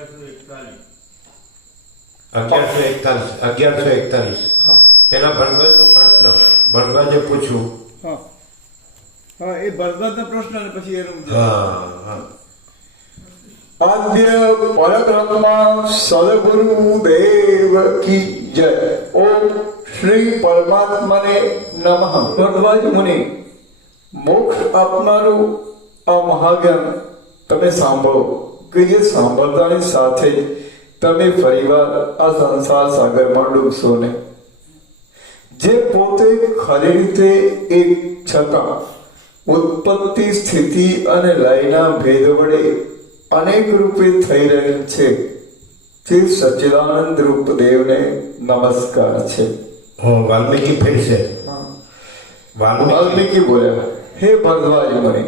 1141 પેલા ભરદ્વાજનો પ્રશ્ન ભરદ્વાજે પૂછ્યું. હા હા, એ ભરદ્વાજનો પ્રશ્ન અને પછી એનું आद्य परब्रह्मा सदगुरु देव की जय. ओम श्री परमात्मा ने नमः. भरद्वाज मुनि, मोक्ष આપનારું આ મહાજ્ઞાન તમે સાંભળો કે જે સાંભળતાની સાથે જ તમે ફરીવાર આ સંસાર સાગરમાં ડૂબશો ને. જે પોતે ખરી રીતે એક છતાં ઉત્પત્તિ સ્થિતિ અને લયના ભેદ વડે अनेक रूपे થઈ રહેલ છે તે સચ્ચિદાનંદ રૂપ દેવને નમસ્કાર છે. वाल्मीकि फिर से વાલ્મીકि બોલ્યા, હે ભરદ્વાજ મુનિ,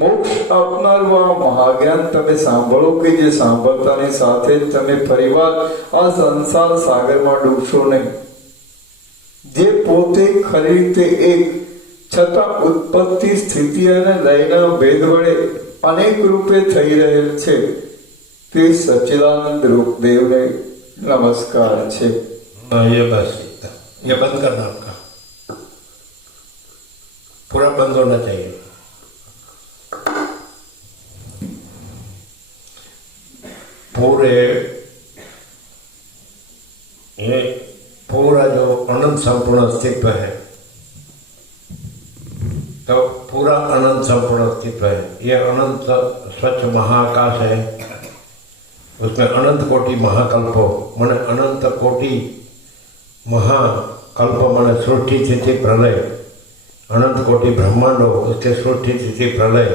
મોક્ષ આપનારું આ મહાજ્ઞાન તમે સાંભળો કે જે સાંભળતાની સાથે જ તમે ફરીવાર આ સંસાર સાગરમાં ડૂબશો નહીં. જે પોતે ખરી રીતે એક છતાં ઉત્પત્તિ સ્થિતિ અને લયના ભેદ વડે अनेक रूपे થઈ રહેલ છે તે सच्चिदानंद रूप देव ने नमस्कार છે. ये बस ये बंद करना आपका पूरा बंद होना चाहिए. पूरे ये पूरा जो अनंत संपूर्ण अस्तित्व है, तो पूरा अनंत संपूर्ण अस्तित्व है. ये अनंत स्वच्छ महाकाश है, उसमें अनंत कोटि महाकल्पो माने अनंत कोटि महाकल्प माने सृष्टि स्थिति प्रलय, अनंत कोटि ब्रह्मांडो उसके सृष्टि स्थिति प्रलय.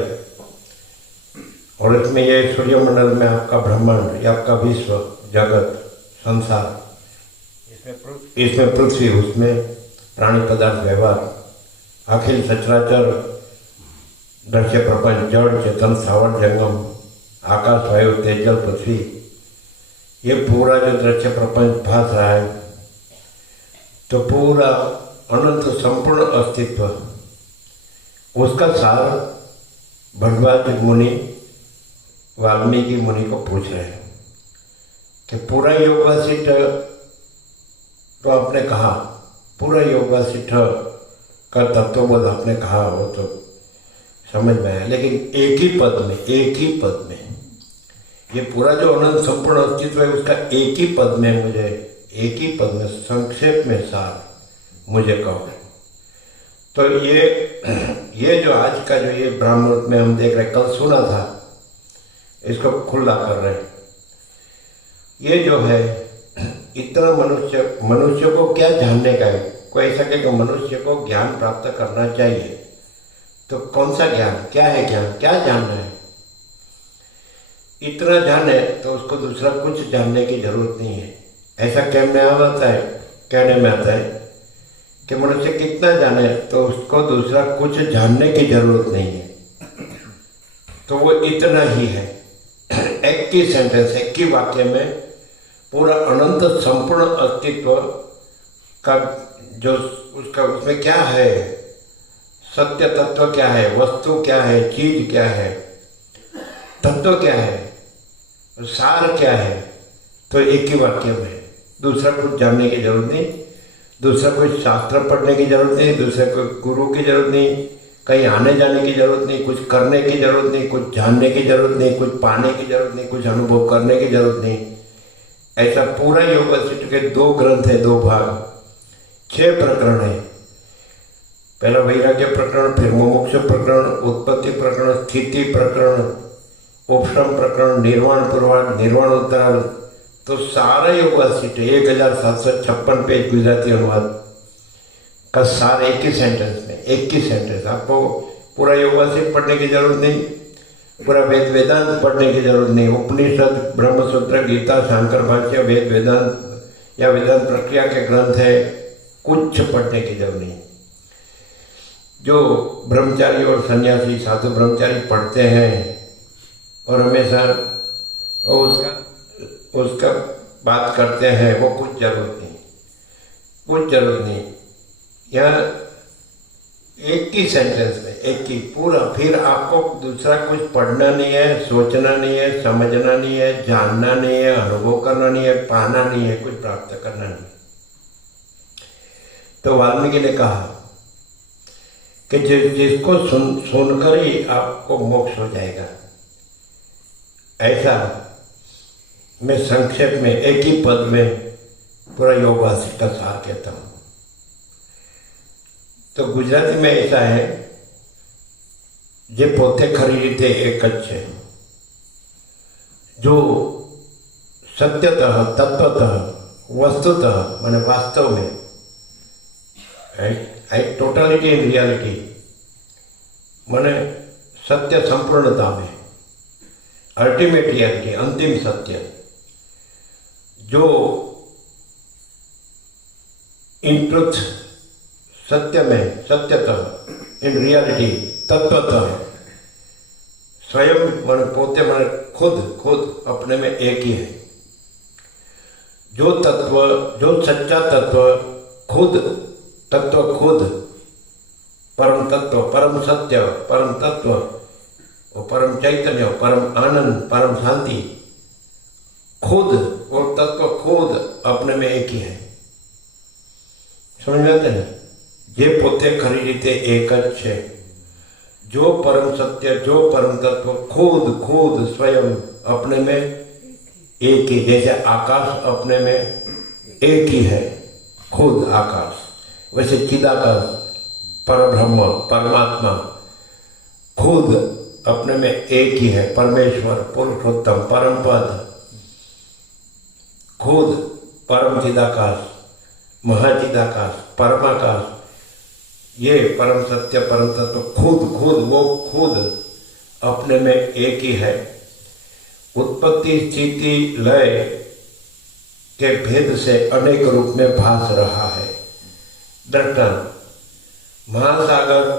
और इसमें ये सूर्यमंडल में आपका ब्रह्मांड, ये आपका विश्व जगत संसार, इसमें पृथ्वी, उसमें प्राणी पदार्थ व्यवहार, अखिल सचराचर दृश्य प्रपंच, जड़ चेतन स्थावर जंगम, आकाश वायु तेज जल पृथ्वी, ये पूरा जो दृश्य प्रपंच भास रहा है, तो पूरा अनंत संपूर्ण अस्तित्व, उसका सार भरद्वाज मुनि वाल्मीकि मुनि को पूछ रहे हैं कि पूरा योग वशिष्ठ तो आपने कहा, पूरा योग वशिष्ठ का तत्वबोध आपने कहा हो तो समझ में आया, लेकिन एक ही पद में ये पूरा जो अनंत संपूर्ण अस्तित्व है उसका एक ही पद में मुझे, एक ही पद में संक्षेप में सार मुझे कहो. तो ये जो आज का जो ये ब्राह्मण में हम देख रहे, कल सुना था, इसको खुला कर रहे. ये जो है इतना मनुष्य को क्या जानने का है. कोई ऐसा कहे कि मनुष्य को ज्ञान प्राप्त करना चाहिए, तो कौन सा ज्ञान, क्या है ज्ञान, क्या जानना है. इतना जाने तो उसको दूसरा कुछ जानने की जरूरत नहीं है. ऐसा कहने में आता है कि मनुष्य कितना जाने तो उसको दूसरा कुछ जानने की जरूरत नहीं है. तो वो इतना ही है. एक ही सेंटेंस, एक ही वाक्य में पूरा अनंत संपूर्ण अस्तित्व का जो उसका उसमें क्या है, सत्य तत्व क्या है, वस्तु क्या है, चीज क्या है, तत्व क्या है, सार क्या है, तो एक ही वाक्य में. दूसरा कुछ जानने की जरूरत नहीं, दूसरा कुछ शास्त्र पढ़ने की जरूरत नहीं, दूसरे कोई गुरु की जरूरत नहीं, कहीं आने जाने की जरूरत नहीं, कुछ करने की जरूरत नहीं, कुछ जानने की जरूरत नहीं, कुछ पाने की जरूरत नहीं, कुछ अनुभव करने की जरूरत नहीं. ऐसा पूरा योग वशिष्ठ के 2 ग्रंथ है, 2 भाग, 6 प्रकरण है. पहला वैराग्य प्रकरण, फिर मोक्ष प्रकरण, उत्पत्ति प्रकरण, स्थिति प्रकरण, उपशम प्रकरण, निर्वाण पूर्वार्ध, निर्वाण उत्तरार्ध. तो सारा योग वशिष्ठ 1756 पेज गुजराती अनुवाद का सार एक ही सेंटेंस में, एक ही सेंटेंस. आपको पूरा योग वशिष्ठ पढ़ने की जरूरत नहीं, पूरा वेदांत पढ़ने की जरूरत नहीं. उपनिषद, ब्रह्मसूत्र, गीता, शंकर भाष्य, वेदांत या वेदांत प्रक्रिया के ग्रंथ है, कुछ पढ़ने की जरूरत नहीं. जो ब्रह्मचारी और सन्यासी साधु ब्रह्मचारी पढ़ते हैं और हमेशा उसका बात करते हैं, वो कुछ जरूरत नहीं. यहाँ एक ही सेंटेंस में, एक ही पूरा। फिर आपको दूसरा कुछ पढ़ना नहीं है, सोचना नहीं है, समझना नहीं है, जानना नहीं है, अनुभव करना नहीं है, पाना नहीं है, कुछ प्राप्त करना नहीं। तो वाल्मीकि ने कहा कि जिसको सुनकर ही आपको मोक्ष हो जाएगा, ऐसा मैं संक्षेप में एक ही पद में पूरा योग वासिष्ठ का सार कहता हूँ। तो गुजराती में ऐसा है, जे पोते खरी रीते एक है, जो सत्यतः तत्वतः वस्तुतः माने वास्तव में, टोटलिटी इन रियलिटी माने सत्य संपूर्णता में, अल्टीमेट रियलिटी अंतिम सत्य, जो इन ट्रुथ सत्य में सत्यतः इन रियलिटी तत्वतः स्वयं मन पोते मन खुद अपने में एक ही है। जो तत्व, जो सच्चा तत्व खुद परम तत्व, परम सत्य, परम तत्व, परम चैतन्य, परम आनंद, परम शांति, खुद वो तत्व खुद अपने में एक ही है। समझ में आते हैं? ये पोते खरी रीते एक है, जो परम सत्य, जो परम तत्व खुद स्वयं अपने में एक ही, जैसे आकाश अपने में एक ही है, खुद आकाश, वैसे चिदाकाश परब्रह्म परमात्मा खुद अपने में एक ही है, परमेश्वर पुरुषोत्तम परम पद खुद परम चिदाकाश महाचिदाकाश परमाकाश, ये परम सत्य परम तत्व खुद वो खुद अपने में एक ही है। उत्पत्ति स्थिति लय के भेद से अनेक रूप में भास रहा है। दृष्टांत, महासागर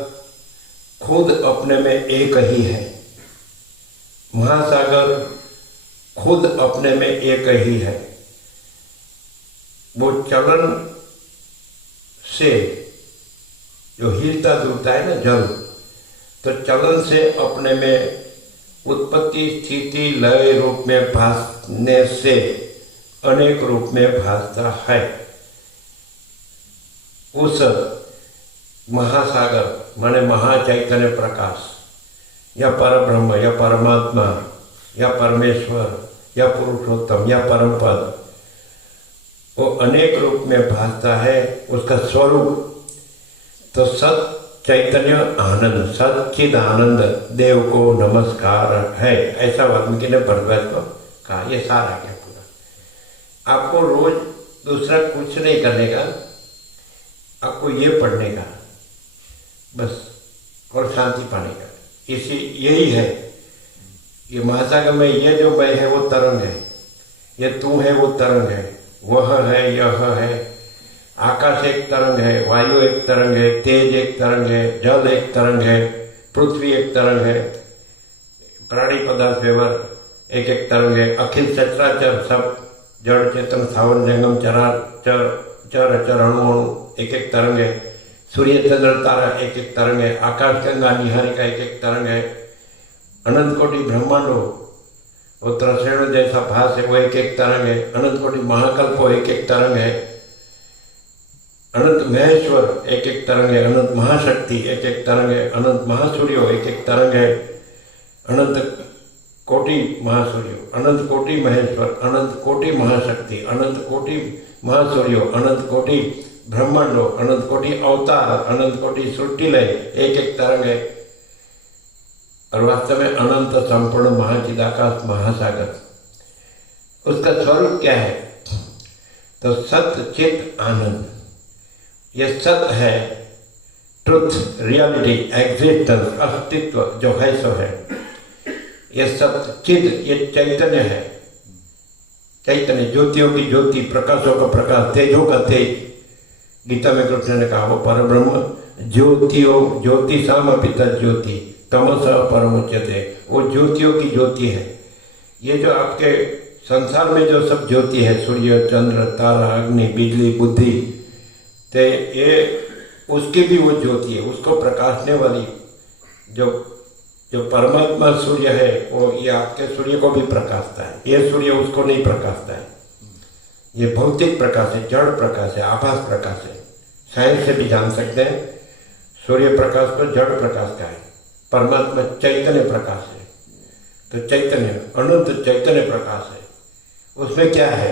खुद अपने में एक ही है, महासागर खुद अपने में एक ही है। वो चलन से जो हिलता डुलता है ना जल, तो चलन से अपने में उत्पत्ति स्थिति लय रूप में भासने से अनेक रूप में भासता है। उस महासागर माने महाचैतन्य प्रकाश या परब्रह्म या परमात्मा या परमेश्वर या पुरुषोत्तम या परम पद, वो अनेक रूप में भासता है। उसका स्वरूप तो सत चैतन्य आनंद, सच्चिद आनंद देव को नमस्कार है, ऐसा वाल्मीकि ने भरद्वाज को कहा। ये सारा क्या पूरा। आपको रोज दूसरा कुछ नहीं करने का, आपको ये पढ़ने का बस, और शांति पाने का। इसी यही है, ये महासागर में ये जो मैं है वो तरंग है, ये तू है वो तरंग है, वह है यह है। आकाश एक तरंग है, वायु एक तरंग है, तेज एक तरंग है, जल एक तरंग है, पृथ्वी एक तरंग है, प्राणी पदार्थ व्यवहार एक एक तरंग है। अखिल सचराचर सब जड़ चेतन स्थावर जंगम चर अचर अणु एक एक तरंग है। सूर्य चंद्र तारा एक एक तरंग है। आकाश गंगा निहारिका एक एक तरंग है। अनंत कोटि ब्रह्मांडो वो त्रसेणु जैसा भास है वो एक एक तरंग है। अनंत कोटि महाकल्पो एक एक तरंग है। अनंत महेश्वर एक एक तरंग है। अनंत महाशक्ति एक एक तरंग है। अनंत महासूर्यो एक एक तरंग है। अनंत कोटि महासूर्यो, अनंत कोटि महेश्वर, अनंत कोटि महाशक्ति, अनंत कोटि महासूर्यो, अनंत कोटि ब्रह्मांडो, अनंत कोटि अवतार, अनंत कोटि सृष्टिलय एक एक तरंग है। और वास्तव में अनंत संपूर्ण महाचिदाकाश महासागर, उसका स्वरूप क्या है? तो सत चित आनंद। ये सत है, ट्रुथ, रियलिटी, एग्जिस्टेंस, अस्तित्व जो है सो है। ये सत चिद, ये चैतन्य है। चैतन्य, ज्योतियों की ज्योति, प्रकाशों का प्रकाश, तेजों का तेज। गीता में कृष्ण ने कहा वो परब्रह्म ज्योतियों ज्योतिषाम पिता ज्योति तमसा परमुच्यते, वो ज्योतियों की ज्योति है। ये जो आपके संसार में जो सब ज्योति है, सूर्य चंद्र तारा अग्नि बिजली बुद्धि, ते ये उसकी भी वो ज्योति है, उसको प्रकाशने वाली जो जो परमात्मा सूर्य है वो ये आपके सूर्य को भी प्रकाशता है, ये सूर्य उसको नहीं प्रकाशता है। ये भौतिक प्रकाश है, जड़ प्रकाश है, आभास प्रकाश है। साइंस से भी जान सकते हैं सूर्य प्रकाश को जड़ प्रकाश का है, परमात्मा चैतन्य प्रकाश है। तो चैतन्य अनंत चैतन्य प्रकाश है, उसमें क्या है?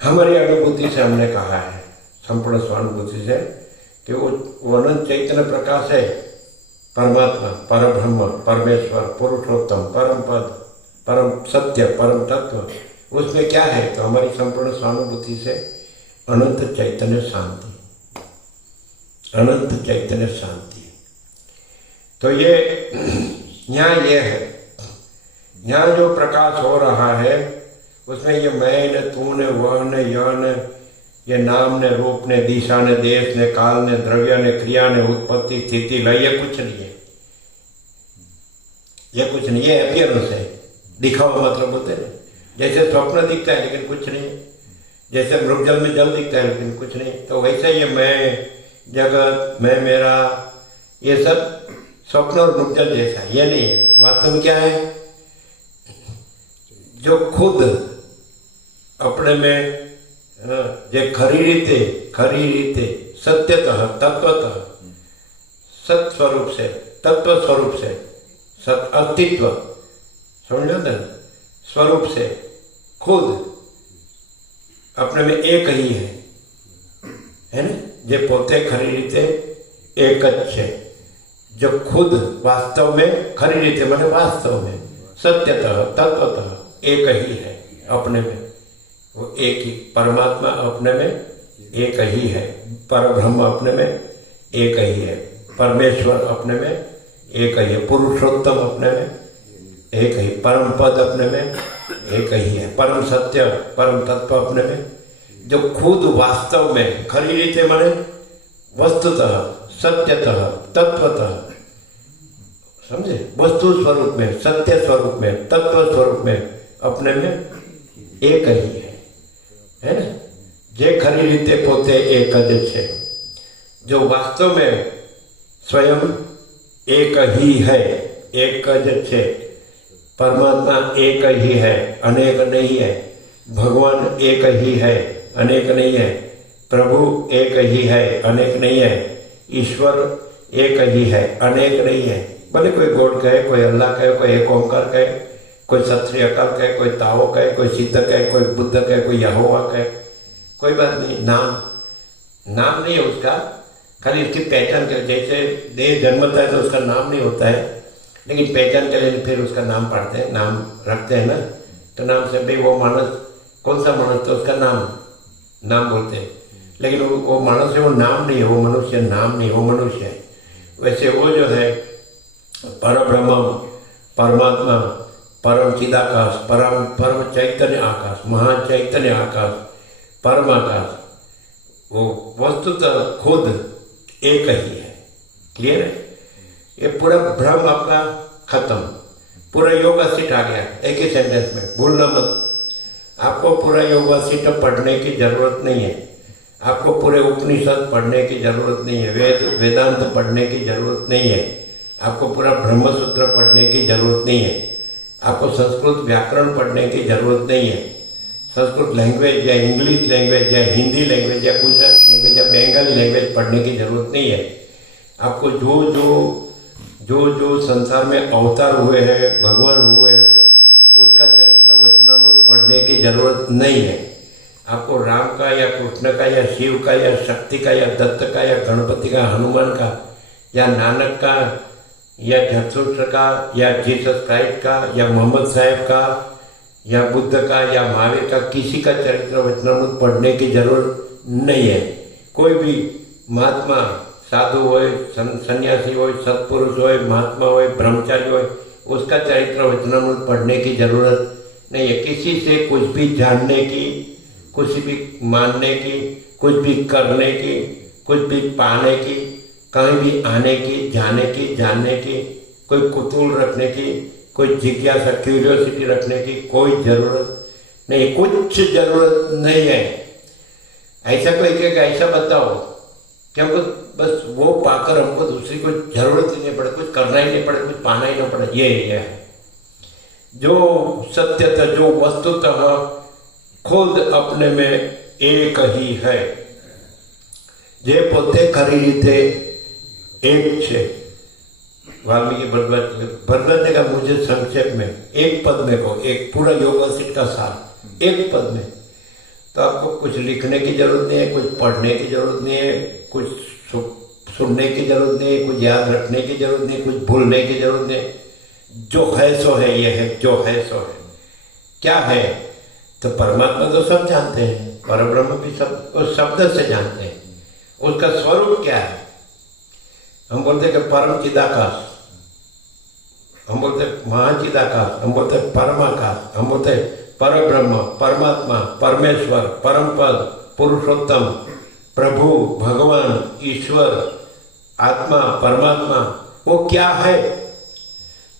हमारी अनुभूति से हमने कहा है, संपूर्ण स्वानुभूति से, कि वो अनंत चैतन्य प्रकाश है, परमात्मा, परब्रह्म, परमेश्वर, पुरुषोत्तम, परम पद, परम सत्य, परम तत्व। उसमें क्या है? तो हमारी संपूर्ण स्वानुभूति से अनंत चैतन्य शांति, अनंत चैतन्य शांति। तो ये यहाँ ये है, यहाँ जो प्रकाश हो रहा है उसमें ये मैं न, तू न, वह न, यह न, ये नाम ने, रूप ने, दिशा ने, देश ने, काल ने, द्रव्य ने, क्रिया ने, उत्पत्ति, स्थिति, लय, ये कुछ नहीं है। ये कुछ नहीं है, अपीयरेंस है, दिखावा मतलब होते हैं। जैसे स्वप्न दिखता है लेकिन कुछ नहीं, जैसे मृगजल में जल दिखता है लेकिन कुछ नहीं, तो वैसे ये मैं, जगत, मैं, मेरा, ये सब स्वप्न और मृगजल जैसा है, ये नहीं है। वास्तव में क्या है? जो खुद अपने में जे खरी रीते सत्यतः तत्वतः सत स्वरूप से, तत्व स्वरूप से, सत अस्तित्व, समझो ना, स्वरूप से खुद अपने में एक ही है ना? जे पोते खरी रीते एक है, जो खुद वास्तव में, खरी रीते माने वास्तव में, सत्यतः तत्वतः एक ही है अपने में। वो एक ही परमात्मा अपने में एक ही है, परब्रह्म अपने में एक ही है, परमेश्वर अपने में एक ही है, पुरुषोत्तम अपने में एक ही, परम पद अपने में एक ही है, परम सत्य, परम तत्व अपने में, जो खुद वास्तव में, खरी रीते माने वस्तुतः, सत्यतः, तत्वतः, समझे, वस्तु स्वरूप में, सत्य स्वरूप में, तत्व स्वरूप में अपने में एक ही है ना? जे खरी रीते पोते एक ज छे, जो वास्तव में स्वयं एक ही है, एक ज छे। परमात्मा एक ही है, अनेक नहीं है। भगवान एक ही है, अनेक नहीं है। प्रभु एक ही है, अनेक नहीं है। ईश्वर एक ही है, अनेक नहीं है। भले कोई गॉड कहे, कोई अल्लाह कहे, कोई एक ओंकार कहे, कोई सत श्री अकाल कहे, कोई ताओ कहे, कोई सिद्ध कहे, कोई बुद्ध कहे, कोई यहोवा कहे, कोई बात नहीं। नाम नहीं है उसका, खाली उसकी पहचान के, जैसे देह जन्मता है तो उसका नाम नहीं होता है, लेकिन पहचान के लिए फिर उसका नाम पढ़ते हैं, नाम रखते हैं ना, तो नाम से भाई वो मानस, कौन सा मानस, तो उसका नाम बोलते हैं। लेकिन वो मानस है, वो नाम नहीं है, वो मनुष्य नाम नहीं, वो मनुष्य है। वैसे वो जो है परब्रह्म, परमात्मा, परम चिदाकाश, परम चैतन्य आकाश, महाचैतन्य आकाश, परम आकाश, वो वस्तुतः खुद एक ही है। क्लियर है? ये पूरा भ्रम आपका खत्म, पूरा योगा सीट आ गया एक ही सेंटेंस में, भूलना मत। आपको पूरा योगा सीट पढ़ने की जरूरत नहीं है, आपको पूरे उपनिषद पढ़ने की जरूरत नहीं है, वेदांत पढ़ने की जरूरत नहीं है, आपको पूरा ब्रह्मसूत्र पढ़ने की जरूरत नहीं है, आपको संस्कृत व्याकरण पढ़ने की जरूरत नहीं है। संस्कृत लैंग्वेज या इंग्लिश लैंग्वेज या हिंदी लैंग्वेज या गुजराती लैंग्वेज या बंगाली लैंग्वेज पढ़ने की जरूरत नहीं है। आपको जो संसार में अवतार हुए हैं, भगवान हुए हैं, उसका चरित्र वचनामृत पढ़ने की जरूरत नहीं है। आपको राम का या कृष्ण का या शिव का या शक्ति का या दत्त का या गणपति का, हनुमान का या नानक का या झरसूत्र का या जीसस क्राइस्ट का या मोहम्मद साहब का या बुद्ध का या महावीर का, किसी का चरित्र वचनामृत पढ़ने की जरूरत नहीं है। कोई भी महात्मा, साधु हो, सन्यासी हो, सत्पुरुष हो, महात्मा हो, ब्रह्मचारी हो, उसका चरित्र वचनामृत पढ़ने की जरूरत नहीं है। किसी से कुछ भी जानने की, कुछ भी मानने की, कुछ भी करने की, कुछ भी पाने की, कहीं भी आने की, जाने की, जानने की, कोई कुतूहल रखने की, कोई जिज्ञासा, क्यूरियोसिटी रखने की कोई जरूरत नहीं, कुछ जरूरत नहीं है। ऐसा कोई कहेगा, ऐसा बताओ, कि हमको बस वो पाकर हमको दूसरी कोई जरूरत ही नहीं पड़े, कुछ करना ही नहीं पड़े, कुछ पाना ही नहीं पड़े। ये है जो सत्यतः, जो वस्तुतः खुद अपने में एक ही है। जे पोते खरी रीते एक छे। वाल्मीकि भरद्वाज ने कहा मुझे संक्षेप में एक पद में को, एक पूरा योगसिट का सार एक पद में, तो आपको कुछ लिखने की जरूरत नहीं है, कुछ पढ़ने की जरूरत नहीं है, कुछ सुनने की जरूरत नहीं है, कुछ याद रखने की जरूरत नहीं, कुछ भूलने की जरूरत नहीं। जो है सो है, ये है जो है सो है। क्या है? तो परमात्मा तो सब जानते हैं, परब्रह्म भी सब उस शब्द से जानते हैं। उसका स्वरूप क्या है? हम बोलते हैं कि परम चिदाकाश, हम बोलते महाचिदाकाश, हम बोलते परमाकाश, हम बोलते परब्रह्म, परमात्मा, परमेश्वर, परम पद, पुरुषोत्तम, प्रभु, भगवान, ईश्वर, आत्मा, परमात्मा। वो क्या है?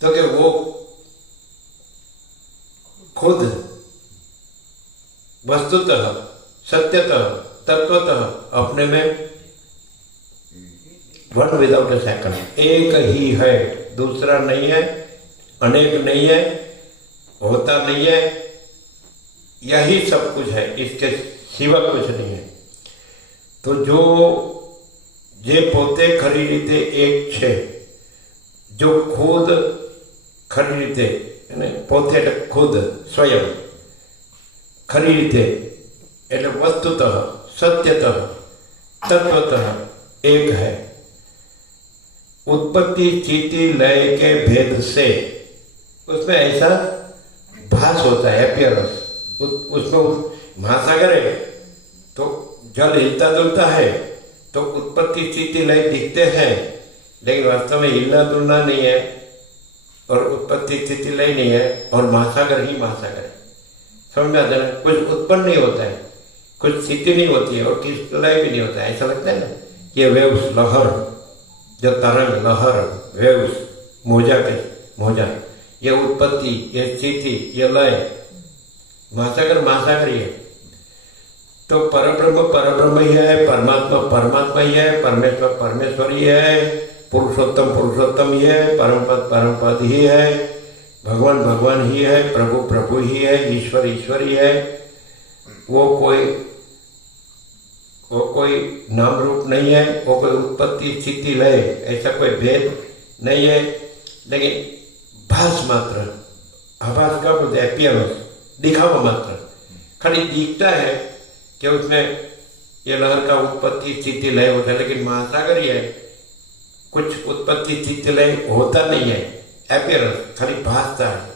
तो कि वो खुद वस्तुतः, सत्यतः, तत्वतः अपने में वन विदाउट ए सेकंड, एक ही है, दूसरा नहीं है, अनेक नहीं है, होता नहीं है, यही सब कुछ है, इसके सिवा कुछ नहीं है। तो जो जे पोते खरी रीते एक छे, जो खुद खरी रीते पोते એટલે खुद स्वयं, खरी रीते એટલે वस्तुतः, सत्यतः, तत्वतः एक है। उत्पत्ति स्थिति लय के भेद से उसमें ऐसा भास होता है, अपियरेंस। उसमें महासागर है तो जल हिलता डुलता है, तो उत्पत्ति स्थिति लय दिखते हैं, लेकिन वास्तव में हिलना डुलना नहीं है और उत्पत्ति स्थिति लय नहीं है, और महासागर ही महासागर है। समझ में आता है? कुछ उत्पन्न नहीं होता है, कुछ स्थिति नहीं होती है और किस लय भी नहीं होता है। ऐसा लगता है ना, ये वेव्स, लहर, जो तरंग, लहर, वेव्स, मोजा के मोजा, ये उत्पत्ति, ये स्थिति, ये लय, महासागर महासागर ही है। तो परब्रह्म परब्रह्म ही है, परमात्मा परमात्मा ही है, परमेश्वर परमेश्वर ही है, पुरुषोत्तम पुरुषोत्तम ही है, परम पद ही है, भगवान भगवान ही है, प्रभु प्रभु ही है, ईश्वर ईश्वर ही है। वो कोई नाम रूप नहीं है, वो कोई उत्पत्ति स्थिति लय, ऐसा कोई भेद नहीं है, लेकिन भास मात्र, आभास का बोलते एपियरेंस, दिखावा मात्र, खाली दिखता है कि उसमें ये लहर का उत्पत्ति स्थिति लय होता है, लेकिन महासागर ही है, कुछ उत्पत्ति स्थिति लय होता नहीं है, एपियरेंस खाली भासता है।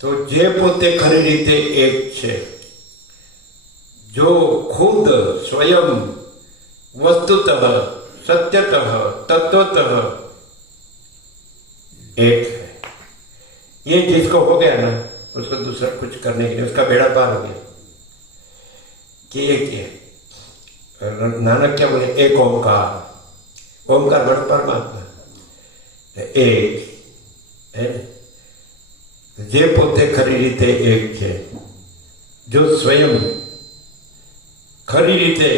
तो जे पोते खरी रीते एक छे, जो खुद स्वयं वस्तुतः, सत्यतः, तत्वतः एक है। ये जिसको हो गया ना, उसको दूसरा कुछ करने के लिए उसका बेड़ा पार हो गया कि एक है। नानक क्या बोले? एक ओंकार, ओंकार बड़ परमात्मा एक है। जे पोते खरी रीते एक है, जो स्वयं खरी रीते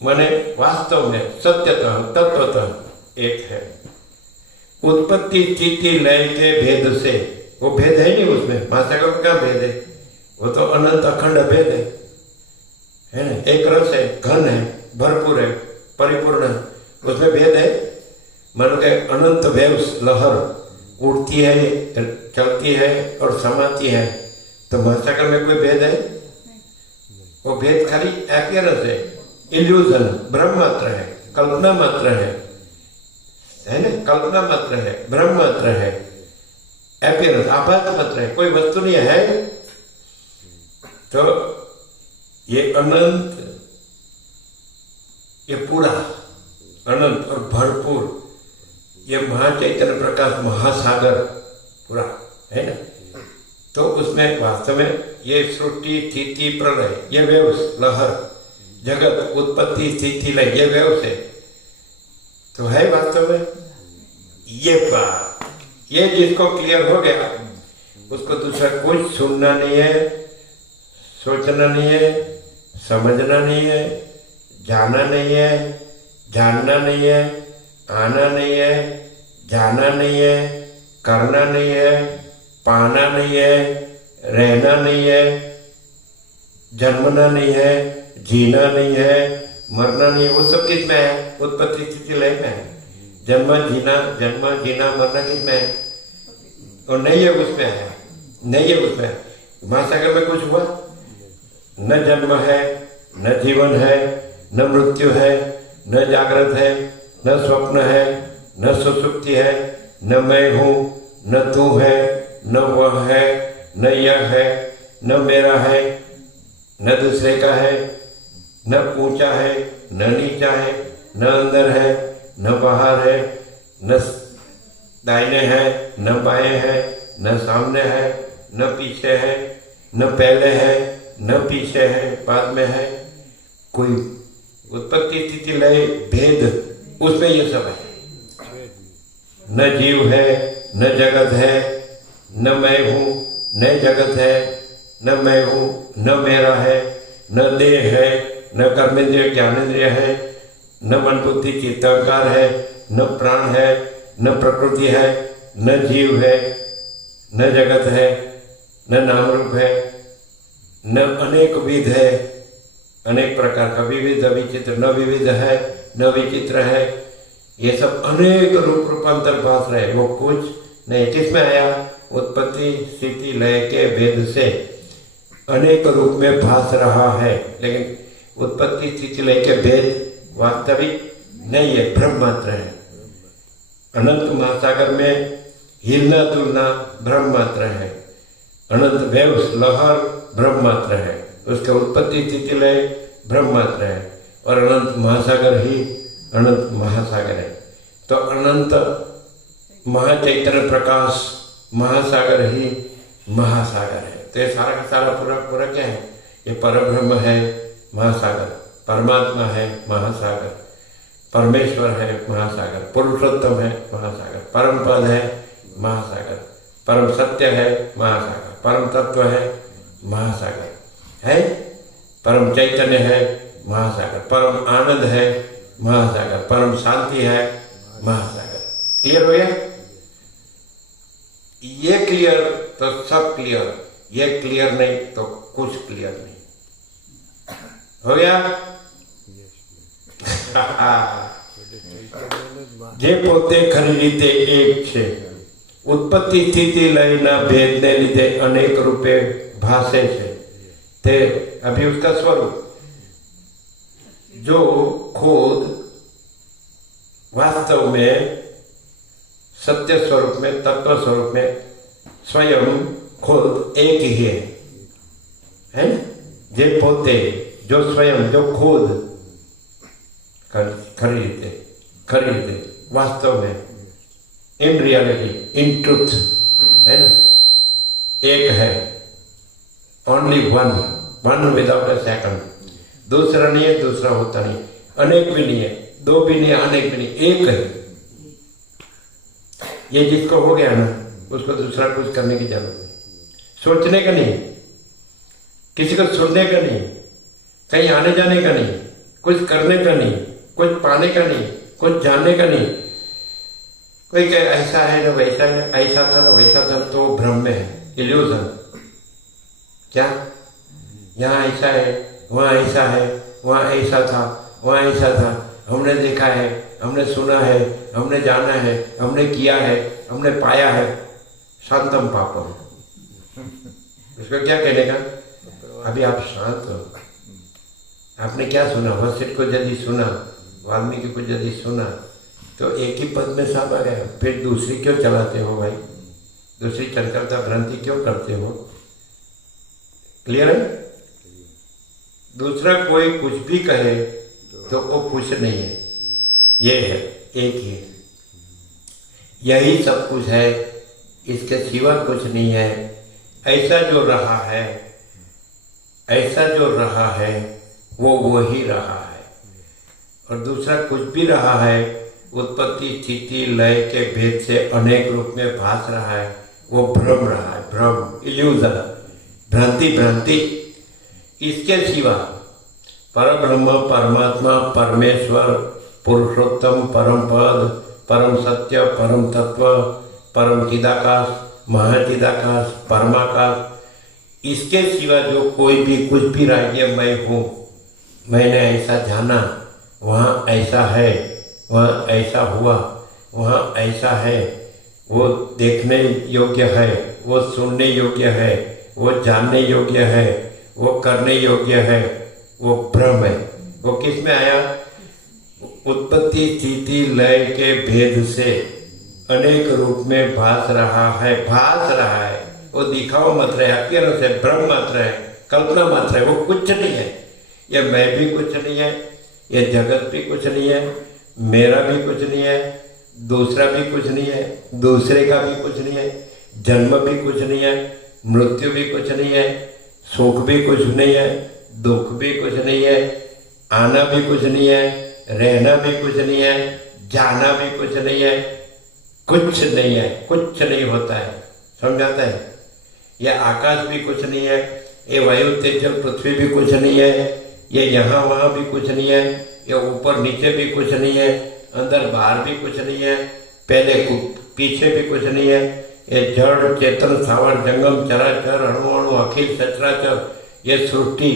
माने वास्तव में, सत्यतः, तत्वतः एक है। उत्पत्ति स्थिति लय के भेद से, वो भेद है नहीं उसमें, महासागर में क्या भेद है? वो तो अनंत अखंड भेद है ना, एक रस है, घन है, भरपूर है, परिपूर्ण है, उसमें भेद है। मानो के अनंत वेव्स, लहर उड़ती है, चलती है और समाती है, तो महासागर में कोई भेद है? वो भेद खाली एपियरेंस है, इल्यूजन, भ्रम मात्र है, कल्पना मात्र है ना, कल्पना मात्र है, भ्रम मात्र है, एपियरेंस, आभास मात्र है, कोई वस्तु नहीं है। तो ये अनंत, ये पूरा अनंत और भरपूर, ये महाचैतन्य प्रकाश महासागर पूरा है ना, तो उसमें वास्तव में ये सृष्टि स्थिति प्रलय, ये वेव्स, लहर, जगत, उत्पत्ति स्थिति लय, ये वेव्स है, तो है वास्तव में ये बात। ये जिसको क्लियर हो गया, उसको दूसरा कुछ सुनना नहीं है, सोचना नहीं है, समझना नहीं है, जाना नहीं है, जानना नहीं है, आना नहीं है, जाना नहीं है, करना नहीं है, पाना नहीं है, रहना नहीं है, जन्मना नहीं है, जीना नहीं है, मरना नहीं है। वो सब किस में है? उत्पत्ति स्थिति लय में है। जन्म जीना मरना किस में है? और नहीं है उसमें है, नहीं है उसमें। महासागर में कुछ हुआ? न जन्म है, न जीवन है, न मृत्यु है, न जागृत है, न स्वप्न है, न सुसुप्ति है, न मैं हूँ, न तू है, न वह है, न यह है, न मेरा है, न दूसरे का है, न ऊंचा है, न नीचा है, न अंदर है, न बाहर है, न दाहिने है, न बाएं है, न सामने है, न पीछे है, न पहले है, न पीछे है, बाद में है। कोई उत्पत्ति स्थिति लय भेद उसमें ये सब है। न जीव है, न जगत है, न मैं हूँ, न जगत है, न मैं हूँ, न मेरा है, न देह है, न कर्मेंद्रिय ज्ञानेंद्रिय है, न मन बुद्धि चित्ताकार है, न प्राण है, न प्रकृति है, न जीव है, न जगत है, न नाम रूप है, न अनेक विध है, अनेक प्रकार का विविध विचित्र, न विविध है, न विचित्र है। ये सब अनेक रूप रूपांतर भास रहे, वो कुछ नहीं। किसमें आया? उत्पत्ति स्थिति लय के भेद से अनेक रूप में भास रहा है, लेकिन उत्पत्ति स्थिति लय के भेद वास्तविक नहीं है, भ्रम मात्र है। अनंत महासागर में हिलना तुलना भ्रम मात्र है, अनंत वेव्स लहर भ्रम मात्र है, उसके उत्पत्ति स्थिति लय भ्रम मात्र है, और अनंत महासागर ही अनंत महासागर है। तो अनंत महाचैतन्य प्रकाश महासागर ही महासागर है। तो ये सारा का सारा पूरा क्या है? ये परब्रह्म है महासागर, परमात्मा है महासागर, परमेश्वर है महासागर, पुरुषोत्तम है महासागर, परम पद है महासागर, परम सत्य है महासागर, परम तत्व है महासागर है, परम चैतन्य है महासागर, परम आनंद है महासागर, परम शांति है महासागर। क्लियर हो गया? ये क्लियर तो सब क्लियर, ये क्लियर नहीं तो कुछ क्लियर नहीं। हो गया? જે પોતે ખરી રીતે એક છે, ઉત્પત્તિ સ્થિતિ લયના ભેદને લીધે અનેક રૂપે ભાસે છે, તે अभी उसका स्वरूप जो खुद वास्तव में सत्य स्वरूप में, तत्व स्वरूप में स्वयं खुद एक ही है ना? जे पोते जो स्वयं जो खुद खरीदे वास्तव में, इन रियलिटी, इन ट्रुथ, है ना? एक है, only one without a second. दूसरा नहीं है, दूसरा होता नहीं, अनेक भी नहीं है, दो भी नहीं है, अनेक भी नहीं, एक है। ये जिसको हो गया ना, उसको दूसरा कुछ करने की जरूरत नहीं, सोचने का नहीं, किसी को सुनने का नहीं, कहीं आने जाने का नहीं, कुछ करने का नहीं, कुछ पाने का नहीं, कुछ जानने का नहीं। कोई कहे ऐसा है ना वैसा है ना, ऐसा था ना वैसा था, तो भ्रम में है, इल्यूजन। क्या यहाँ ऐसा है, वहाँ ऐसा है, वहाँ ऐसा था, वहाँ ऐसा था, हमने देखा है, हमने सुना है, हमने जाना है, हमने किया है, हमने पाया है। शांतम पापम, इसको क्या कहने का? अभी आप शांत हो। आपने क्या सुना? वशिष्ठ को यदि सुना, वाल्मीकि को यदि सुना, तो एक ही पद में सब आ गया। फिर दूसरी क्यों चलाते हो भाई? दूसरी चंचलता भ्रांति क्यों करते हो? क्लियर है? दूसरा कोई कुछ भी कहे तो वो कुछ नहीं है, ये है, एक ही है, यही सब कुछ है, इसके सिवा कुछ नहीं है। ऐसा जो रहा है, ऐसा जो रहा है वो ही रहा है, और दूसरा कुछ भी रहा है, उत्पत्ति स्थिति लय के भेद से अनेक रूप में भास रहा है, वो भ्रम रहा है, भ्रम, इल्यूजन, भ्रांति। इसके सिवा परब्रह्म, परमात्मा, परमेश्वर, पुरुषोत्तम, परम पद, परम सत्य, परम तत्व, परम चिदाकाश, महाचिदाकाश, परमाकाश, इसके सिवा जो कोई भी कुछ भी राज्य मैं हूँ, मैंने ऐसा जाना, वहाँ ऐसा है, वहाँ ऐसा हुआ, वहाँ ऐसा है, वो देखने योग्य है, वो सुनने योग्य है, वो जानने योग्य है, वो करने योग्य है, वो ब्रह्म है। वो किस में आया? उत्पत्ति स्थिति लय के भेद से अनेक रूप में भास रहा है, भास रहा है। वो दिखावा मात्र है, अज्ञान से ब्रह्म मात्र है, कल्पना मात्र है, वो कुछ नहीं है। ये मैं भी कुछ नहीं है, ये जगत भी कुछ नहीं है, मेरा भी कुछ नहीं है, दूसरा भी कुछ नहीं है, दूसरे का भी कुछ नहीं है, जन्म भी कुछ नहीं है, मृत्यु भी कुछ नहीं है, सुख भी कुछ नहीं है, दुख भी कुछ नहीं है, आना भी कुछ नहीं है, रहना भी कुछ नहीं है, जाना भी कुछ नहीं है, कुछ नहीं है, कुछ नहीं होता है। समझाता है? यह आकाश भी कुछ नहीं है, ये वायु तेज जल पृथ्वी भी कुछ नहीं है, ये यहाँ वहाँ भी कुछ नहीं है, ये ऊपर नीचे भी कुछ नहीं है, अंदर बाहर भी कुछ नहीं है, पहले पीछे भी कुछ नहीं है। ये जड़ चेतन स्थावर जंगम चराचर अणु अणु अखिल सचराचर, ये सृष्टि,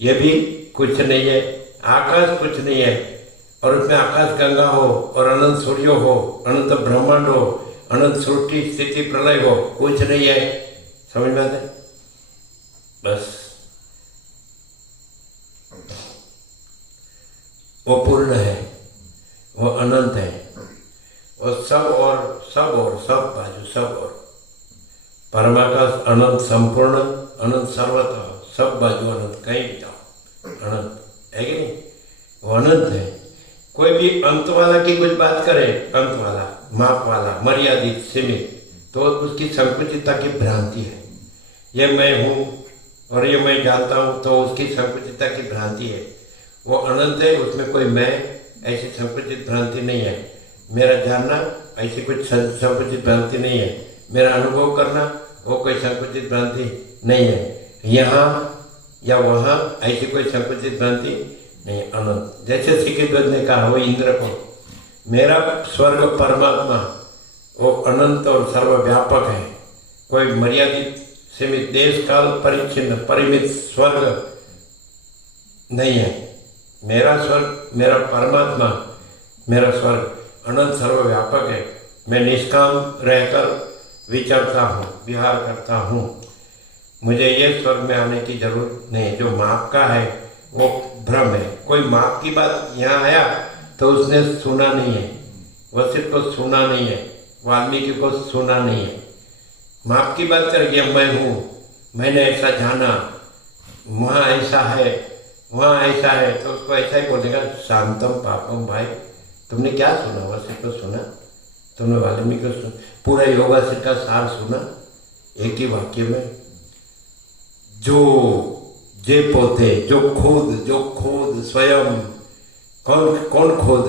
ये भी कुछ नहीं है। आकाश कुछ नहीं है, और उसमें आकाश गंगा हो और अनंत सूर्य हो, अनंत ब्रह्मांड हो, अनंत सृष्टि स्थिति प्रलय हो, कुछ नहीं है। समझ में आता है? बस वो पूर्ण है, वो अनंत है, वो सब और सब और सब बाजू सब और परमाकाश अनंत संपूर्ण, अनंत सर्वतः, सब बाजू अनंत, कहीं भी जाओ अनंत है कि नहीं? वो अनंत है। कोई भी अंत वाला की कुछ बात करे, अंत वाला, माप वाला, मर्यादित, सीमित, तो उसकी संकुचितता की भ्रांति है। ये मैं हूँ और ये मैं जानता हूँ, तो उसकी संकुचितता की भ्रांति है। वो अनंत है, उसमें कोई मैं ऐसी संकुचित भ्रांति नहीं है। मेरा जानना ऐसी कुछ संकुचित भ्रांति नहीं है। मेरा अनुभव करना वो कोई संकुचित भ्रांति नहीं है। यहाँ या वहाँ ऐसी कोई संकुचित भ्रांति नहीं। अनंत, जैसे श्रीकृष्ण ने कहा वो इंद्र को, मेरा स्वर्ग परमात्मा वो अनंत और सर्वव्यापक है। कोई मर्यादित सीमित देश काल परिच्छिन्न परिमित स्वर्ग नहीं है। मेरा स्वर्ग, मेरा परमात्मा, मेरा स्वर्ग अनंत सर्वव्यापक है। मैं निष्काम रहकर विचरता हूँ, विहार करता हूँ। मुझे ये स्वर्ग में आने की जरूरत नहीं। जो माप का है वो भ्रम है। कोई माप की बात यहाँ आया तो उसने सुना नहीं है, वशिष्ठ को सुना नहीं है, वाल्मीकि को सुना नहीं है। माप की बात कर, ये मैं हूँ, मैंने ऐसा जाना, वहाँ ऐसा है, वहाँ ऐसा है, तो उसको ऐसा ही बोलेगा शांतम पापम। भाई तुमने क्या सुना? वशिष्ठ को सुना, तुमने वाल्मीकि को सुना, पूरा योगासिर का सार सुना एक ही वाक्य में। जो जे पोते, जो खुद स्वयं, कौन खुद?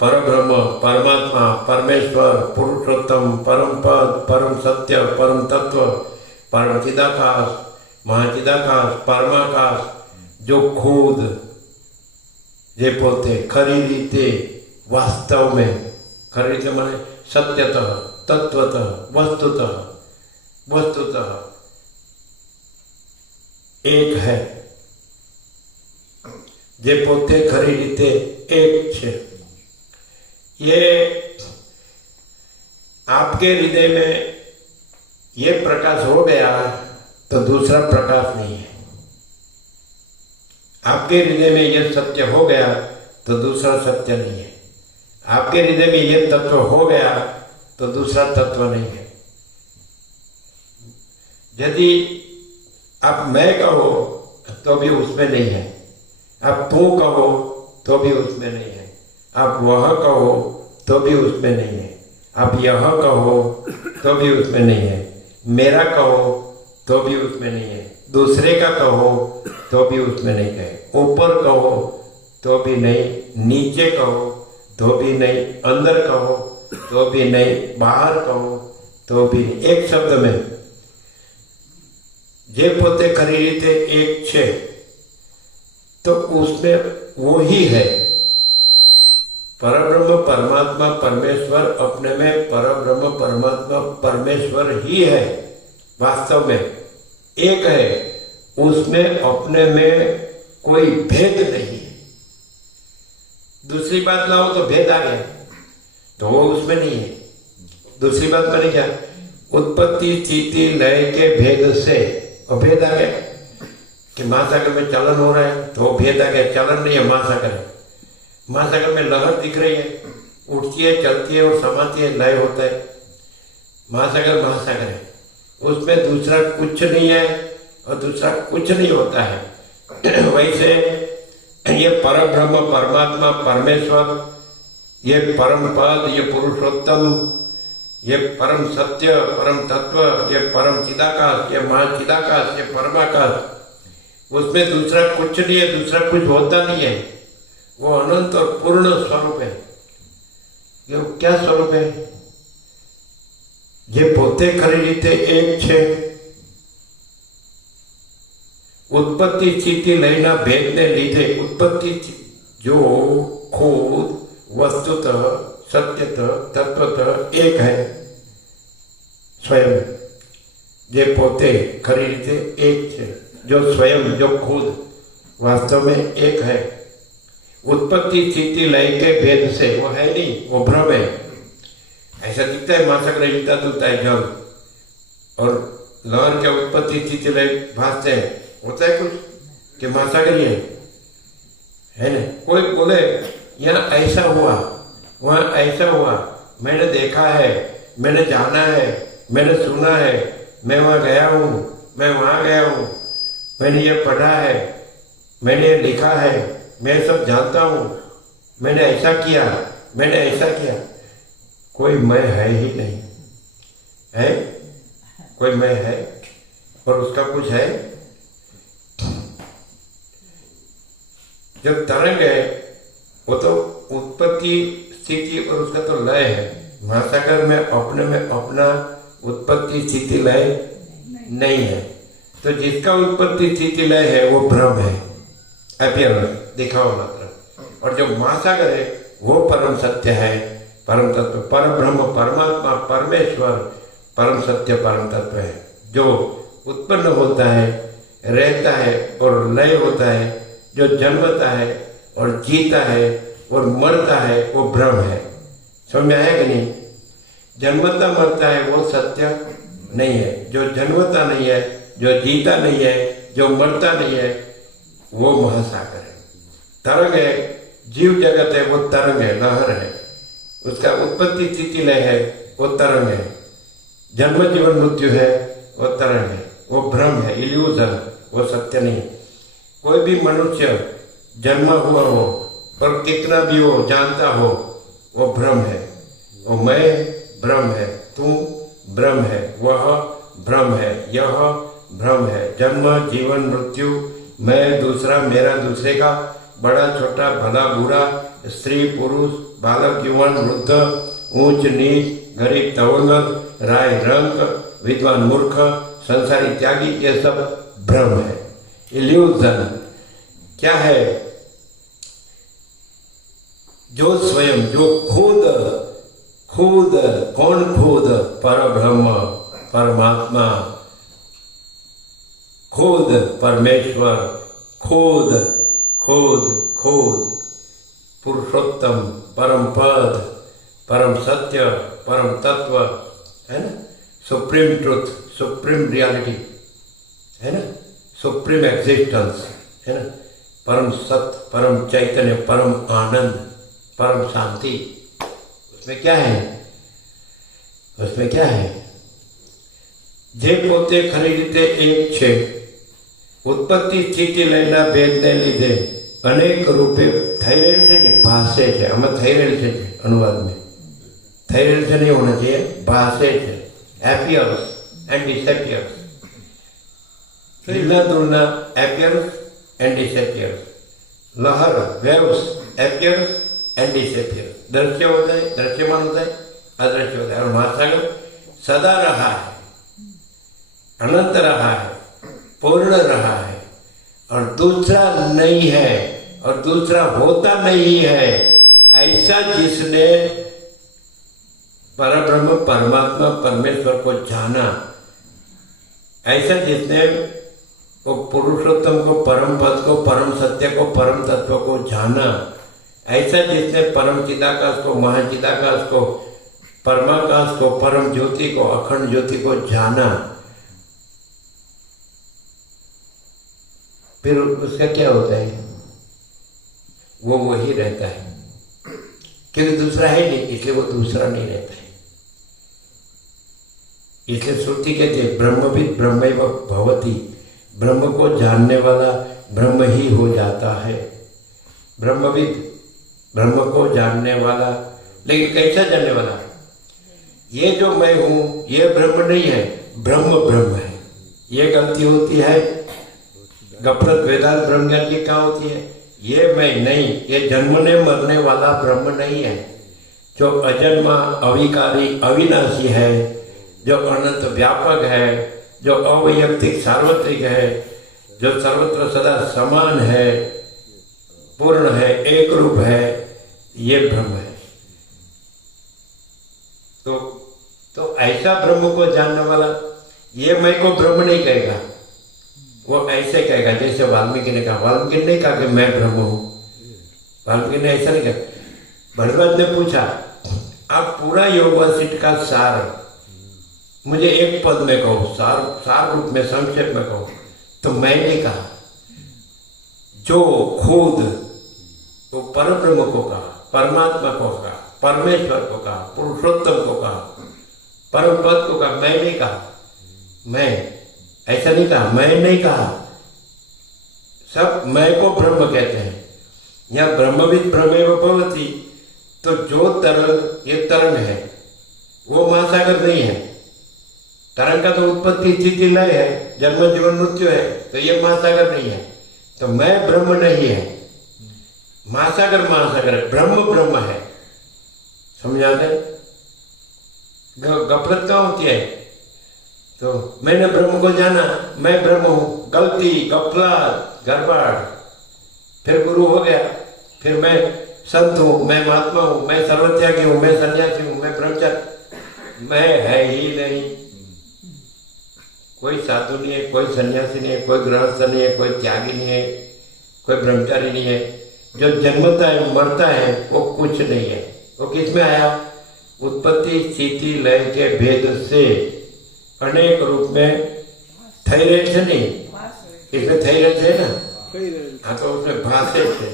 परब्रह्म, परमात्मा, परमेश्वर, पुरुषोत्तम, परम पद, परम सत्य, परम तत्व, परम चिदाकाश, महाचिदाकाश, परमाकाश, जो खुद जे पोते खरी रीते वास्तव में, खरी रीते माने सत्यतः, तत्वतः, वस्तुतः एक है। जे पोते खरी रीते एक छे। ये आपके हृदय में ये प्रकाश हो गया तो दूसरा प्रकाश नहीं है। आपके हृदय में ये सत्य हो गया तो दूसरा सत्य नहीं है। आपके हृदय में ये तत्व हो गया तो दूसरा तत्व नहीं है। यदि आप मैं कहो तो भी उसमें नहीं है, आप तू कहो तो भी उसमें नहीं है, आप वह कहो तो भी उसमें नहीं है, आप यह कहो तो भी उसमें नहीं है, मेरा कहो तो भी उसमें नहीं है, दूसरे का कहो तो भी उसमें नहीं है, ऊपर कहो तो भी नहीं, नीचे कहो तो भी नहीं, अंदर कहो तो भी नहीं, बाहर कहो तो भी नहीं। एक शब्द में जे पोते खरी रीते एक छे, तो उसमें वो ही है। परब्रह्म परमात्मा परमेश्वर अपने में परब्रह्म परमात्मा परमेश्वर ही है, वास्तव में एक है, उसमें अपने में कोई भेद नहीं है। दूसरी बात लाओ तो भेद आ गया, तो वो उसमें नहीं है। दूसरी बात मैंने क्या, उत्पत्ति स्थिति लय के भेद से अभेद आ गया कि महासागर में चलन हो रहा है, तो भेद आ गया। चलन नहीं है, महासागर है। महासागर में लहर दिख रही है, उठती है, चलती है और समाती है, लय होता है। महासागर महासागर है, उसमें दूसरा कुछ नहीं है और दूसरा कुछ नहीं होता है। वैसे ये परब्रह्म परमात्मा परमेश्वर, ये परम पद, ये पुरुषोत्तम, ये परम सत्य परम तत्व, ये परम चिदाकाश, ये महाचिदाकाश, ये परमाकाश, उसमें दूसरा कुछ नहीं है, दूसरा कुछ होता नहीं है। वो अनंत और पूर्ण स्वरूप है। ये क्या स्वरूप है? ये पोते खरी रीते एक छे। उत्पत्ति स्थिति लयना भेदने लीधे उत्पत्ति जो खुद वस्तुतः सत्यतः तत्वतः एक है स्वयं। ये पोते खरी रीते एक छे, जो स्वयं जो खुद वास्तव में एक है। उत्पत्ति स्थिति लय के भेद से वो है नहीं, वो भ्रम है। ऐसा दिखता है महासागर हिलता डुलता है जल, और लहर के उत्पत्ति स्थिति लय भासते हैं, होता है कुछ कि महासागर ही है ना। कोई बोले यहाँ ऐसा हुआ, वहाँ ऐसा हुआ, मैंने देखा है, मैंने जाना है, मैंने सुना है, मैं वहाँ गया हूँ, मैं वहाँ गया हूँ, मैंने ये पढ़ा है, मैंने ये लिखा है, मैं सब जानता हूँ, मैंने ऐसा किया, मैंने ऐसा किया। कोई मैं है ही नहीं है, कोई मैं है और उसका कुछ है। जो तरंग है वो तो उत्पत्ति स्थिति और उसका तो लय है। महासागर में अपना उत्पत्ति स्थिति लय नहीं है। तो जिसका उत्पत्ति स्थिति लय है वो भ्रम है, अपीयरेंस, दिखावा मात्र। और जो महासागर है वो परम सत्य है, परम तत्व, परम ब्रह्म परमात्मा परमेश्वर परम सत्य परम तत्व है। जो उत्पन्न होता है, रहता है और लय होता है, जो जन्मता है और जीता है और मरता है, वो भ्रम है। समझ में आया कि नहीं? जन्मता मरता है वो सत्य नहीं है। जो जन्मता नहीं है, जो जीता नहीं है, जो मरता नहीं है, वो महासागर है। तरंग है, जीव जगत है, वो तरंग है, लहर है। उसका उत्पत्ति स्थिति लय है, वो तरंग है। जन्म जीवन मृत्यु है, वो तरंग है, वो भ्रम है, इल्यूजन, वो सत्य नहीं। कोई भी मनुष्य जन्मा हुआ हो और कितना भी वो जानता हो, वो भ्रम है। वो मैं भ्रम है, तू भ्रम है, वह भ्रम है, यह भ्रम है। जन्म जीवन मृत्यु, मैं दूसरा, मेरा दूसरे का, बड़ा छोटा, भला बुरा, स्त्री पुरुष, बालक युवान वृद्ध, ऊंच नीच, गरीब तवंगल, राय रंक, विद्वान मूर्ख, संसारी त्यागी, ये सब भ्रम है, इल्यूजन। क्या है? जो स्वयं, जो खुद, कौन खुद? परब्रह्म परमात्मा, खुद परमेश्वर, खुद पुरुषोत्तम, परम पद, परम सत्य, परम तत्व, है ना, सुप्रीम ट्रुथ, सुप्रीम रियलिटी, है ना, सुप्रीम एग्जिस्टेंस, है ना, परम सत्य, परम चैतन्य, परम आनंद, परम शांति। उसमें क्या है? उसमें क्या है? जे पोते खरी रीते एक छे, उत्पत्ति स्थिति लयना भेदने લીધે અનેક રૂપે થઈ રહેલ છે ને, ભાષે છે। આમાં થઈ રહેલ છે અનુવાદમાં, થઈ રહેલ છે નહીં હોना चाहिए, ભાષે છે। appears and disappears, हिलना डुलना appears and disappears, लहर waves appears and disappears, दृश्य होता है, दृश्यमान होता है, अदृश्य होता है। और महासागर सदा रहा है, अनंत रहा है, पूर्ण रहा है और दूसरा नहीं है और दूसरा होता नहीं है। ऐसा जिसने परब्रह्म परमात्मा परमेश्वर को जाना, ऐसा जिसने वो पुरुषोत्तम को, परम पद को, परम सत्य को, परम तत्व को जाना, ऐसा जिसने परम चिदाकाश को, महाचिदाकाश को, परमाकाश को, परम ज्योति को, अखंड ज्योति को जाना, फिर उसका क्या होता है? वो वही रहता है, क्योंकि दूसरा है नहीं, इसलिए वो दूसरा नहीं रहता है। इसलिए श्रुति कहती है ब्रह्मविद ब्रह्मैव भवति, ब्रह्म को जानने वाला ब्रह्म ही हो जाता है। ब्रह्मविद, ब्रह्म को जानने वाला, लेकिन कैसा जानने वाला? ये जो मैं हूं ये ब्रह्म नहीं है, ब्रह्म ब्रह्म है। ये गलती होती है, गफलत वेदांत ब्रह्म ज्ञान की कहाँ होती है? ये मैं नहीं, ये जन्मने मरने वाला ब्रह्म नहीं है, जो अजन्मा, अविकारी, अविनाशी है, जो अनंत व्यापक है, जो अवैयक्तिक सार्वत्रिक है, जो सर्वत्र सदा समान है, पूर्ण है, एक रूप है, ये ब्रह्म है। तो ऐसा ब्रह्म को जानने वाला ये मैं को ब्रह्म नहीं कहेगा, वो ऐसे कहेगा जैसे वाल्मीकि ने कहा। वाल्मीकि ने कहा कि मैं ब्रह्म हूं, वाल्मीकि ने ऐसा नहीं कहा। भरद्वाज ने पूछा आप पूरा योग वासिष्ठ का सार मुझे एक पद में कहो, सार रूप में, संक्षेप में कहो। तो मैंने कहा जो खुद तो परब्रह्म को कहा, परमात्मा को कहा, परमेश्वर को कहा, पुरुषोत्तम को कहा, परम पद को कहा। मैंने कहा, मैं ऐसा नहीं कहा, मैं नहीं कहा, सब मैं को ब्रह्म कहते हैं। यहाँ ब्रह्मविद ब्रह्मेव भवति, तो जो तरंग, ये तरंग है, वो महासागर नहीं है। तरंग का तो उत्पत्ति स्थिति लय है, जन्म जीवन मृत्यु है, तो ये महासागर नहीं है। तो मैं ब्रह्म नहीं है, महासागर महासागर है, ब्रह्म ब्रह्म है। समझाते? गफलत कहाँ होती है? तो मैंने ब्रह्म को जाना, मैं ब्रह्म हूँ, गलती, गफलत, गड़बड़। फिर गुरु हो गया, फिर मैं संत हूँ, मैं महात्मा हूँ, मैं सर्वत्यागी हूँ, मैं सन्यासी हूँ, मैं ब्रह्मचारी, मैं है ही नहीं। कोई साधु नहीं है, कोई सन्यासी नहीं है, कोई गृहस्थ नहीं है, कोई त्यागी नहीं है, कोई ब्रह्मचारी नहीं है। जो जन्मता है मरता है वो कुछ नहीं है। वो किस में आया? उत्पत्ति स्थिति लय के भेद से अनेक रूप में थई रहे थे नहीं, इसमें थई रहे थे ना, हाँ, तो उसमें भाषे थे,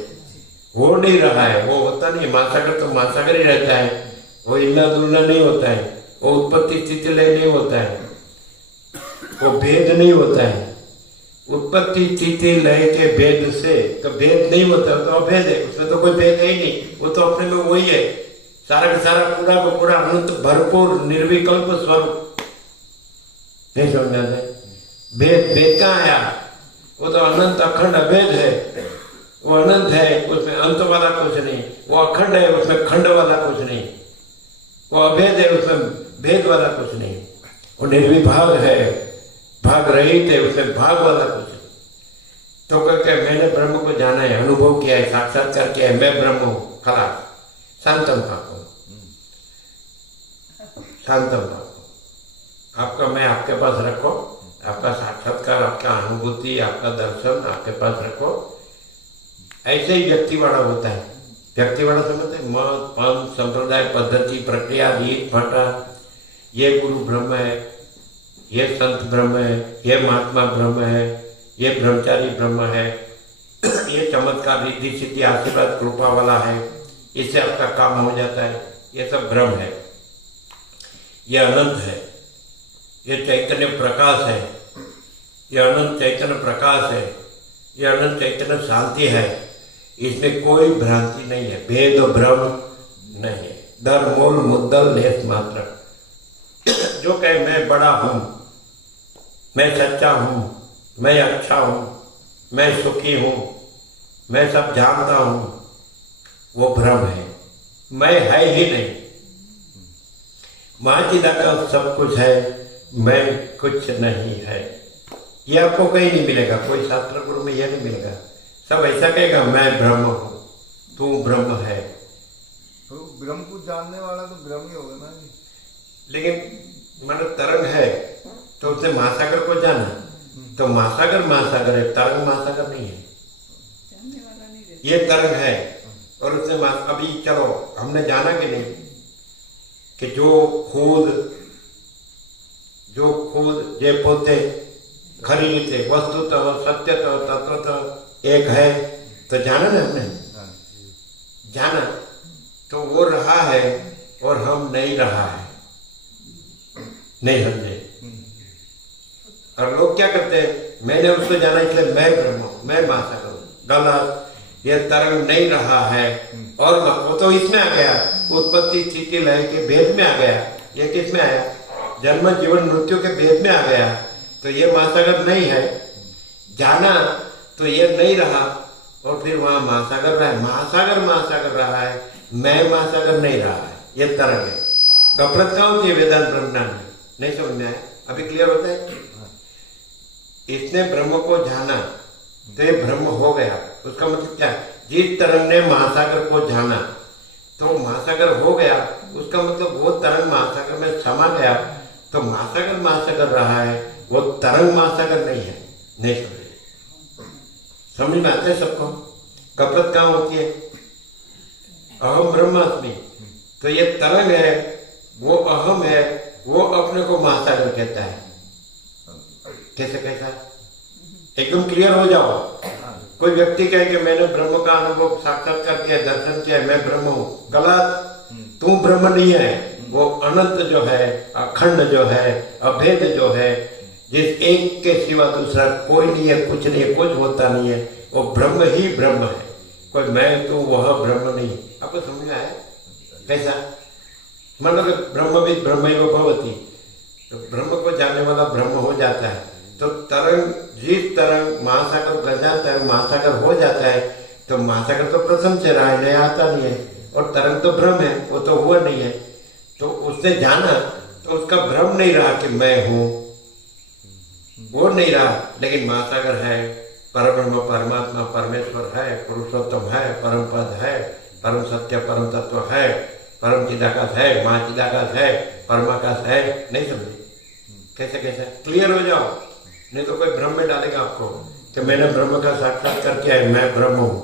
वो नहीं रहा है, वो होता नहीं। महासागर तो महासागर ही रहता है, वो हिलना डुलना नहीं होता है, वो उत्पत्ति स्थिति लय नहीं होता है, वो भेद नहीं होता है। उत्पत्ति स्थिति लय के भेद से तो भेद नहीं होता, तो अभेद है, उसमें तो कोई भेद है ही नहीं, वो तो अपने में वही है, सारा का सारा, पूरा का पूरा अनंत भरपूर निर्विकल्प स्वरूप। नहीं समझा है? भेद कहाँ आया? वो तो अनंत अखंड अभेद है, वो अनंत है, उसमें अंत वाला कुछ नहीं, वो अखंड है, उसमें खंड वाला कुछ नहीं, वो अभेद है, उसमें भेद वाला कुछ नहीं, वो निर्विभाग है, भाग रहित है, उसमें भाग वाला कुछ नहीं। तो कहते मैंने ब्रह्म को जाना है, अनुभव किया है, साक्षात्कार किया है, मैं ब्रह्म हूँ, खलास, शांतम खाको, शांतम खाको। आपका मैं आपके पास रखो, आपका साक्षात्कार, आपका अनुभूति, आपका दर्शन आपके पास रखो। ऐसे ही व्यक्तिवाड़ा होता है। व्यक्तिवाड़ा समझते हैं? मत, पंथ, संप्रदाय, पद्धति, प्रक्रिया, रीत, भाटा, ये गुरु ब्रह्म है, ये संत ब्रह्म है, ये महात्मा ब्रह्म है, ये ब्रह्मचारी ब्रह्म है, ये चमत्कार, रिद्धि, सिद्धि, आशीर्वाद, कृपा वाला है, इससे आपका काम हो जाता है। ये सब ब्रह्म है, ये अनंत है, ये चैतन्य प्रकाश है, ये अनंत चैतन्य प्रकाश है, ये अनंत चैतन्य शांति है। इसमें कोई भ्रांति नहीं है, भेद और भ्रम नहीं है, दर मूल मुद्दल लेस मात्र। जो कहे मैं बड़ा हूँ, मैं सच्चा हूँ, मैं अच्छा हूँ, मैं सुखी हूँ, मैं सब जानता हूँ, वो भ्रम है, मैं है ही नहीं। महाचिदाकाश सब कुछ है, मैं कुछ नहीं है। ये आपको कहीं नहीं मिलेगा, कोई शास्त्र गुरु में यह नहीं मिलेगा। सब ऐसा कहेगा मैं ब्रह्म हूँ, तू ब्रह्म है। तो ब्रह्म को जानने वाला तो ब्रह्म ही होगा ना जी। लेकिन मतलब तरंग है तो उसने महासागर को जाना, तो महासागर है, तरंग महासागर नहीं है। ये तरंग है और उसने अभी चलो हमने जाना कि नहीं कि जो खुद जे पोते खरी रीते वस्तुतः सत्यतः तत्वतः एक है, तो जाना ना हमने, जाना तो वो रहा है और हम नहीं रहा है, नहीं समझे। और लोग क्या करते हैं, मैंने उसको जाना इसलिए मैं ब्रह्म हूं, मैं महासागर हूं। गलत, ये तरंग नहीं रहा है और वो तो इसमें आ गया, उत्पत्ति स्थिति लय के भेद में आ गया। ये किस में आया, जन्म जीवन मृत्यु के भेद में आ गया, तो ये महासागर नहीं है। जाना तो ये नहीं रहा और फिर वहां महासागर रहा है, महासागर रहा है, मैं महासागर नहीं रहा है, ये तरंग है। गफलत कहाँ होती है वेदांत ब्रह्मज्ञान में, नहीं समझ में आया, अभी क्लियर होता है। इसने ब्रह्म को जाना तो ये ब्रह्म हो गया, उसका मतलब क्या, जिस तरंग ने महासागर को जाना तो महासागर हो गया, उसका मतलब वो तरंग महासागर में समा गया, तो महासागर रहा है, वो तरंग महासागर नहीं है। नहीं समझ में आता है सबको। गफलत कहाँ होती है, अहम ब्रह्मास्मि, तो ये तरंग है, वो अहम है, वो अपने को महासागर कहता है। कैसा एकदम क्लियर हो जाओ। कोई व्यक्ति कहे कि मैंने ब्रह्म का अनुभव साक्षात्कार किया, दर्शन किया, मैं ब्रह्म हूं, गलत। तू ब्रह्म नहीं है, वो अनंत जो है, अखंड जो है, अभेद जो है, जिस एक के सिवा दूसरा कोई नहीं है, कुछ नहीं है, कुछ होता नहीं है, वो ब्रह्म ही ब्रह्म है। कोई मैं तो वह ब्रह्म नहीं। आपको समझ में आया कैसा, मतलब ब्रह्मविद ब्रह्मैव भवति, तो ब्रह्म को जानने वाला ब्रह्म हो जाता है। तो तरंग, जिस तरंग महासागर बन जाता है, महासागर हो जाता है, तो महासागर तो प्रथम से रहा है, नया आता नहीं है, और तरंग तो भ्रम है, वो तो हुआ नहीं है। तो उसने जाना तो उसका भ्रम नहीं रहा कि मैं हूं, वो नहीं रहा, लेकिन महासागर है, परब्रह्म परमात्मा परमेश्वर है, पुरुषोत्तम है, परम पद है, परम सत्य परम तत्व है, परम चिदाकाश है, महाचिदाकाश है, परमाकाश है। नहीं समझे कैसे क्लियर हो जाओ, नहीं तो कोई भ्रम में डालेगा आपको कि मैंने ब्रह्म का साक्षात्कार किया है, मैं ब्रह्म हूं।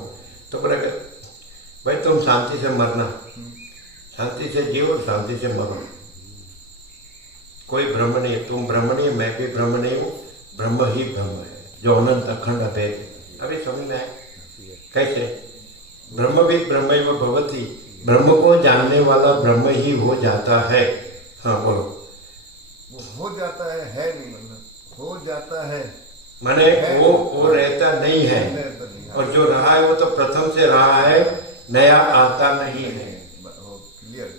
तो बोलेगा भाई तुम शांति से मरना, शांति से जियो और शांति से मरो, कोई भ्रम नहीं है, तुम ब्रह्म नहीं है, मैं भी ब्रह्म नहीं हूँ, ब्रह्म ही ब्रह्म है जो अनंत अखंड अभेद। अभी समझ में आए कैसे, ब्रह्मविद ब्रह्मैव भवति, ब्रह्म को जानने वाला ब्रह्म ही हो जाता है। हाँ बोलो। हो जाता है नहीं, मतलब हो जाता है माने वो रहता नहीं है, और जो रहा है वो तो प्रथम से रहा है, नया आता नहीं है। क्लियर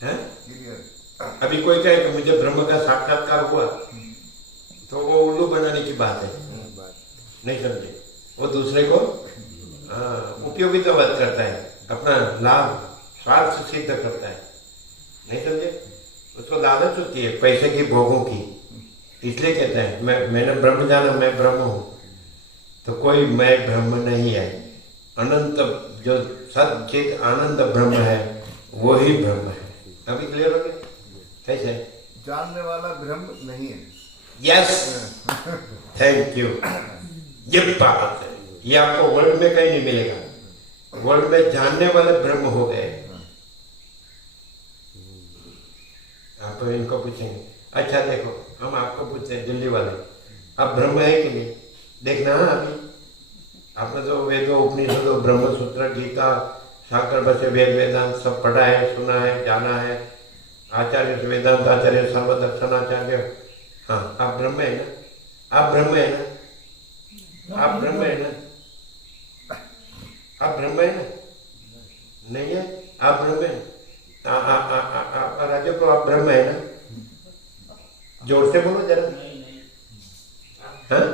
है क्लियर। अभी कोई कहे कि मुझे ब्रह्म का साक्षात्कार हुआ, तो वो उल्लू बनाने की बात है, नहीं समझे। वो दूसरे को उपयोगितावाद करता है, अपना लाभ स्वार्थ सिद्ध करता है, नहीं समझे। उसको लालच होती है पैसे की, भोगों की, इसलिए कहता है मैंने ब्रह्म जाना, मैं ब्रह्म हूं। तो कोई मैं ब्रह्म नहीं है, अनंत जो सच्चित आनंद ब्रह्म है वो ही ब्रह्म है। अभी क्लियर हो गया कैसे, जानने वाला ब्रह्म नहीं है। यस थैंक यू, ये बात है, ये आपको वर्ल्ड में कहीं नहीं मिलेगा। वर्ल्ड में जानने वाले ब्रह्म हो गए। आप इनको पूछेंगे, अच्छा देखो हम आपको पूछते हैं दिल्ली वाले, आप ब्रह्म है कि नहीं, देखना है। अभी आपने तो वेदों उपनिषदों ब्रह्म सूत्र गीता शांकर बसे वेद वेदांत सब पढ़ा है, सुना है, जाना है, आचार्य से वेदांत आचार्य सर्वदर्शनाचार्य। हाँ आप ब्रह्म है ना, आप ब्रह्म है ना, आप ब्रह्म है ना, आप ब्रह्म है ना, नहीं है आप ब्रह्म है। राजा को आप ब्रह्म है ना, जोर से बोलो जरा। हाँ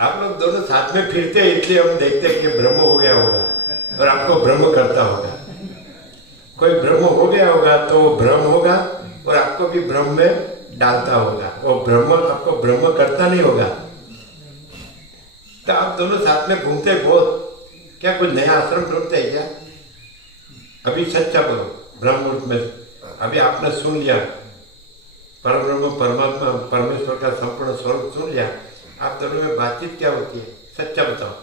आप लोग दोनों साथ में फिरते हैं, इसलिए हम देखते हैं कि ब्रह्म हो गया होगा और आपको ब्रह्म करता होगा। कोई ब्रह्म हो गया होगा तो ब्रह्म होगा और आपको आपको भी भ्रम में डालता होगा, वो भ्रम आपको भ्रम करता नहीं होगा। तो आप दोनों साथ में घूमते बहुत, क्या कुछ नया आश्रम ढूंढते हैं क्या? अभी सच्चा बोलो, ब्रह्म में अभी आपने सुन लिया, परब्रह्म परमात्मा परमेश्वर का संपूर्ण स्वरूप सुन लिया, आप दोनों में बातचीत क्या होती है? सच्चा बताओ।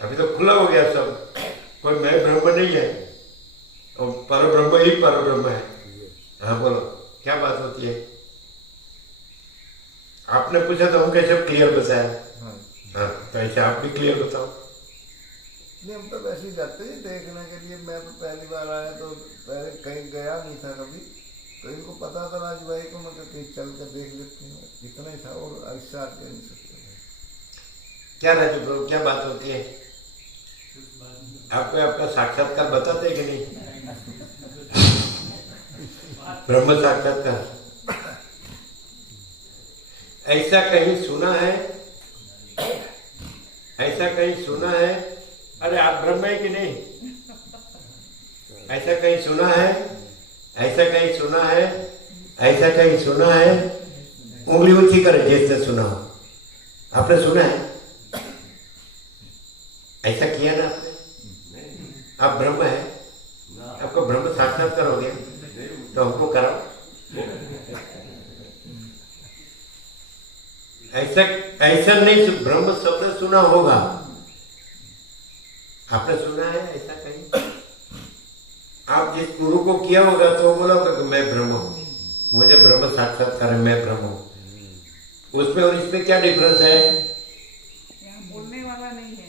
अभी तो खुला हो गया सब, कोई मैं ब्रह्म नहीं है और परब्रह्म ही परब्रह्म है। हाँ बोलो, क्या बात होती है? आपने पूछा तो हम कैसे क्लियर बताया? हाँ, तो ऐसे आप भी क्लियर बताओ। नहीं, हम तो वैसे ही जाते हैं देखने के लिए। मैं तो पहली बार आया तो पहले कहीं गया नहीं था कभी, तो इनको पता था राज भाई को, मैं कहीं चल कर देख लेते हैं, इतना ही था और ऐसे आगे नहीं सकते। क्या राजू ब्रो, क्या बात होती है? आपको आपका साक्षात्कार बताते हैं कि नहीं? ब्रह्म साक्षात्कार ऐसा कहीं सुना है? ऐसा कहीं सुना है? अरे आप ब्रह्म है कि नहीं? ऐसा कहीं सुना है? ऐसा कहीं सुना है? ऐसा कहीं सुना है? उंगली ऊंची करे जिसने सुना हो। आपने सुना है? ऐसा किया ना आपने? आप ब्रह्म है, आपको ब्रह्म साक्षात्कार हो गया, तो हमको कराओ। ऐसा ऐसा नहीं, ब्रह्म शब्द सुना होगा, आपने सुना है ऐसा कहीं? आप जिस गुरु को किया होगा तो वो बोला होगा कि मैं ब्रह्म हूं, मुझे ब्रह्म साक्षात्कार है, मैं ब्रह्म हूं। उसमें और इसमें क्या डिफरेंस है? बोलने वाला नहीं है।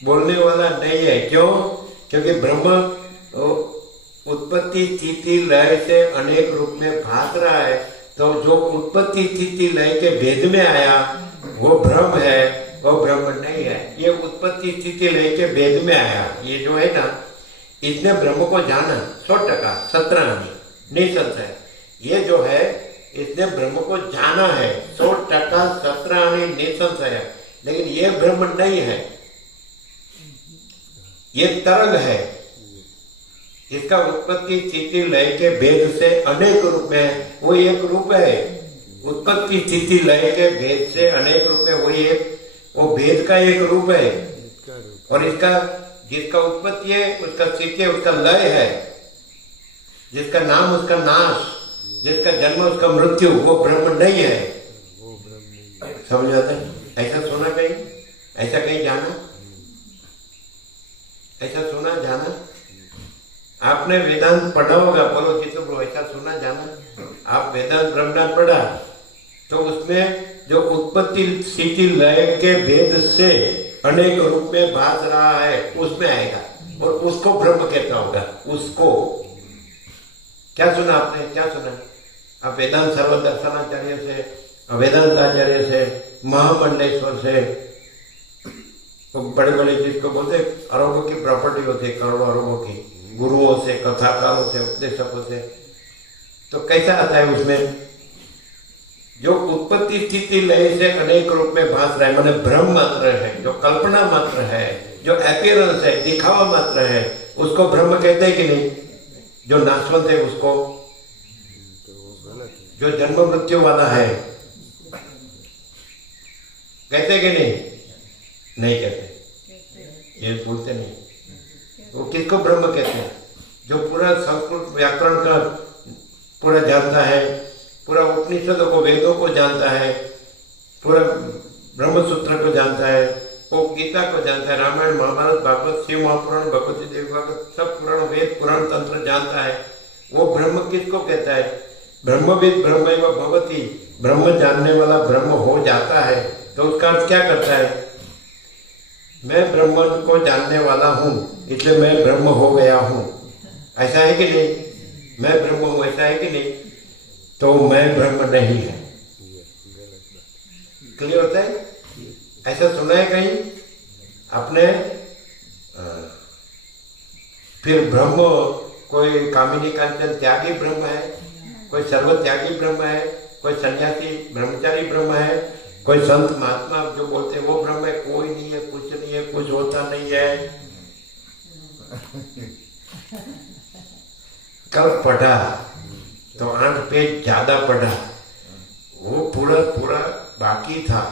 बोलने वाला नहीं है, क्यों? क्योंकि ब्रह्म उत्पत्ति स्थिति लय से अनेक रूप में भाग रहा है, तो जो उत्पत्ति स्थिति लय के भेद में आया वो ब्रह्म है, वो ब्रह्म नहीं है। ये उत्पत्ति स्थिति लय के भेद में आया, ये जो है ना, इसने ब्रह्म को जाना 100%, 17 निसंशय। ये जो है इसने ब्रह्म को जाना है 100%, 17 निसंशय। लेकिन ये ब्रह्म नहीं है, ये तरंग है। इसका उत्पत्ति स्थिति लय के भेद से अनेक रूप में वो एक रूप है। उत्पत्ति स्थिति लय के भेद से अनेक रूप में वही एक, वो भेद का एक रूप है। और इसका जिसका उत्पत्ति है, उसका स्थिति है, उसका लय है, जिसका नाम उसका नाश, जिसका जन्म उसका मृत्यु, वो ब्रह्म नहीं है। समझ आता है? ऐसा सुना कहीं? ऐसा कहीं जाना? ऐसा सुना जाना? आपने वेदांत पढ़ा होगा, बोलो किसी को ऐसा सुना जाना? आप वेदांत ब्रह्मांड पढ़ा तो उसमें जो उत्पत्ति स्थिति लय के भेद से अनेक रूप में भाग रहा है उसमें आएगा, और उसको ब्रह्म कहता होगा। उसको क्या सुना आपने? क्या सुना? आप वेदांत सर्वदर्शनाचार्य से, वेदांत आचार्य से, महामंडलेश्वर से, तो बड़े बड़े जिसको बोलते अरबों की प्रॉपर्टी होती है, करोड़ों अरबों की, गुरुओं से, कथाकारों से, उपदेशकों से, तो कैसा आता है उसमें? जो उत्पत्ति स्थिति लय से अनेक रूप में भास रहा है, माने भ्रम मात्र है, जो कल्पना मात्र है, जो अपीयरेंस है, दिखावा मात्र है, उसको ब्रह्म कहते हैं कि नहीं? जो नाशवंत है उसको, जो जन्म मृत्यु वाला है, कहते कि नहीं? नहीं कहते, ये बोलते नहीं। वो किसको ब्रह्म कहते हैं? जो पूरा संस्कृत व्याकरण का पूरा जानता है, पूरा उपनिषदों को, वेदों को जानता है, पूरा ब्रह्म सूत्र को जानता है, वो गीता को जानता है, रामायण महाभारत भागवत शिव महापुराण भगवती देवी भागवत सब पुराण वेद पुराण तंत्र जानता है, वो ब्रह्म किसको कहता है? ब्रह्मविद ब्रह्मैव भवति, ब्रह्म जानने वाला ब्रह्म हो जाता है। तो उसका अर्थ क्या करता है? मैं ब्रह्म को जानने वाला हूँ, इसलिए मैं ब्रह्म हो गया हूँ। ऐसा है कि नहीं? मैं ब्रह्म हूँ, ऐसा है कि नहीं? तो मैं ब्रह्म नहीं है। क्लियर होता है? ऐसा सुना है कहीं आपने? फिर ब्रह्म कोई कामिनी कांचन त्यागी ब्रह्म है, कोई सर्व त्यागी ब्रह्म है, कोई सन्यासी ब्रह्मचारी ब्रह्म है, कोई संत महात्मा जो बोलते हैं वो ब्रह्म है। कोई नहीं है, कुछ नहीं है, कुछ होता नहीं है। कल पढ़ा तो 8 पेज ज़्यादा पढ़ा, वो पूरा पूरा बाकी था।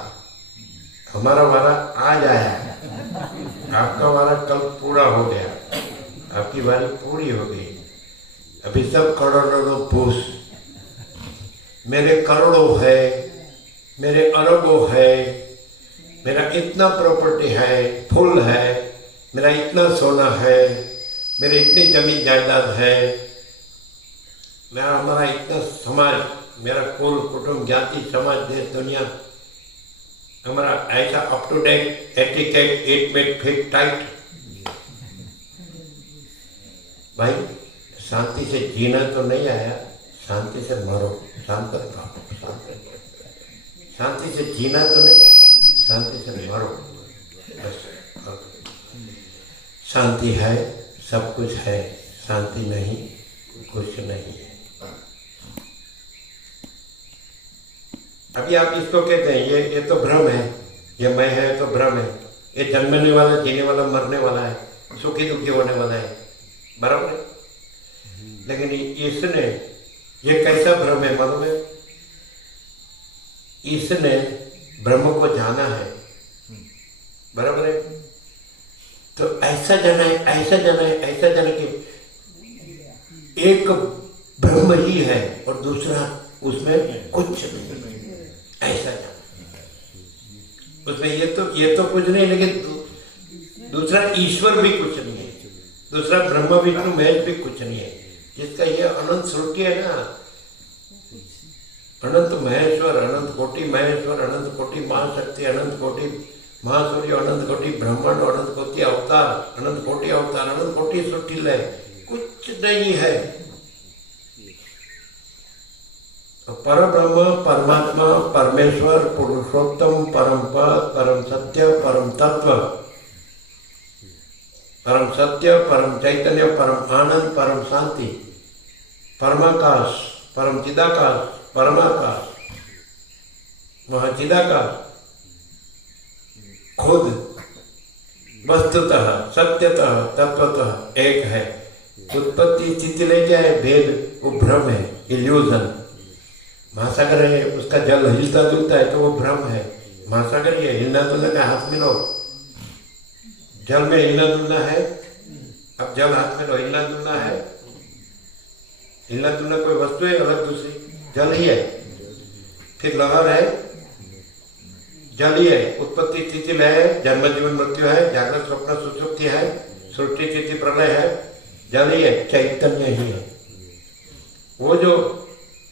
हमारा वारा आज आया, आपका वारा कल पूरा हो गया, आपकी बारी पूरी हो गई। अभी सब करोड़ों पूछ, मेरे करोड़ों है, मेरे अरबों है, मेरा इतना प्रॉपर्टी है, फुल है, मेरा इतना सोना है, मेरे इतनी जमीन जायदाद है, मेरा हमारा इतना समाज, मेरा कुल कुटुंब ज्ञाति समाज देश दुनिया, हमारा ऐसा up to date etiquette 8 mate fit tight. भाई शांति से जीना तो नहीं आया, शांति से मरो, शांत रहो, शांति से जीना तो नहीं आया, शांति से मरो बस। शांति है, सब कुछ है, शांति नहीं कुछ नहीं है। अभी आप इसको कहते हैं ये तो भ्रम है, ये मैं है तो भ्रम है, ये जन्मने वाला, जीने वाला, मरने वाला है, सुखी दुखी होने वाला है, बराबर है। लेकिन इसने ये कैसा भ्रम है मालूम है? इसने ब्रह्म को जाना है, बराबर है। तो ऐसा जाना है, ऐसा जाना है, ऐसा जाना कि एक ब्रह्म ही है और दूसरा उसमें कुछ नहीं, ऐसा जाना। उसमें ये तो कुछ नहीं, लेकिन दूसरा ईश्वर भी कुछ नहीं है, दूसरा ब्रह्म विष्णु महेश भी कुछ नहीं है। जिसका ये अनंत श्रुति है ना, अनंत महेश्वर, अनंत कोटि महेश्वर, अनंत कोटि महाशक्ति, अनंत कोटि महासूर्य, अनंत कोटि ब्रह्मांड, अनंत कोटि अवतार, अनंत कोटि अवतार, अनंत कोटि सृष्टि लय, कुछ नहीं है। तो पर ब्रह्म, परमात्मा, परमेश्वर, पुरुषोत्तम, परम पद, परम सत्य, परम तत्व, परम सत्य, परम चैतन्य, परम आनंद, परम शांति, परमाकाश, परम चिदाकाश, परमाकाश, महाचिदाकाश, खुद वस्तुतः सत्यतः तत्वतः एक है। उत्पत्ति स्थिति ले क्या है? भेद, वो भ्रम है, इल्यूजन। महासागर है, उसका जल हिलता जुलता है तो वो भ्रम है। महासागर ये हिलना जुलना का हाथ मिलो, जल में हिलना जुलना है, अब जल हाथ में लो, हिलना जुलना है, हिलना जुलना कोई वस्तु है अलग दूसरी, जल ही है। फिर लहर है, जल ही है। उत्पत्ति स्थिति लय है, जन्म जीवन मृत्यु है, जागृत स्वप्न सुषुप्ति है, सृष्टि स्थिति प्रलय है, जल ही है, चैतन्य ही है। वो जो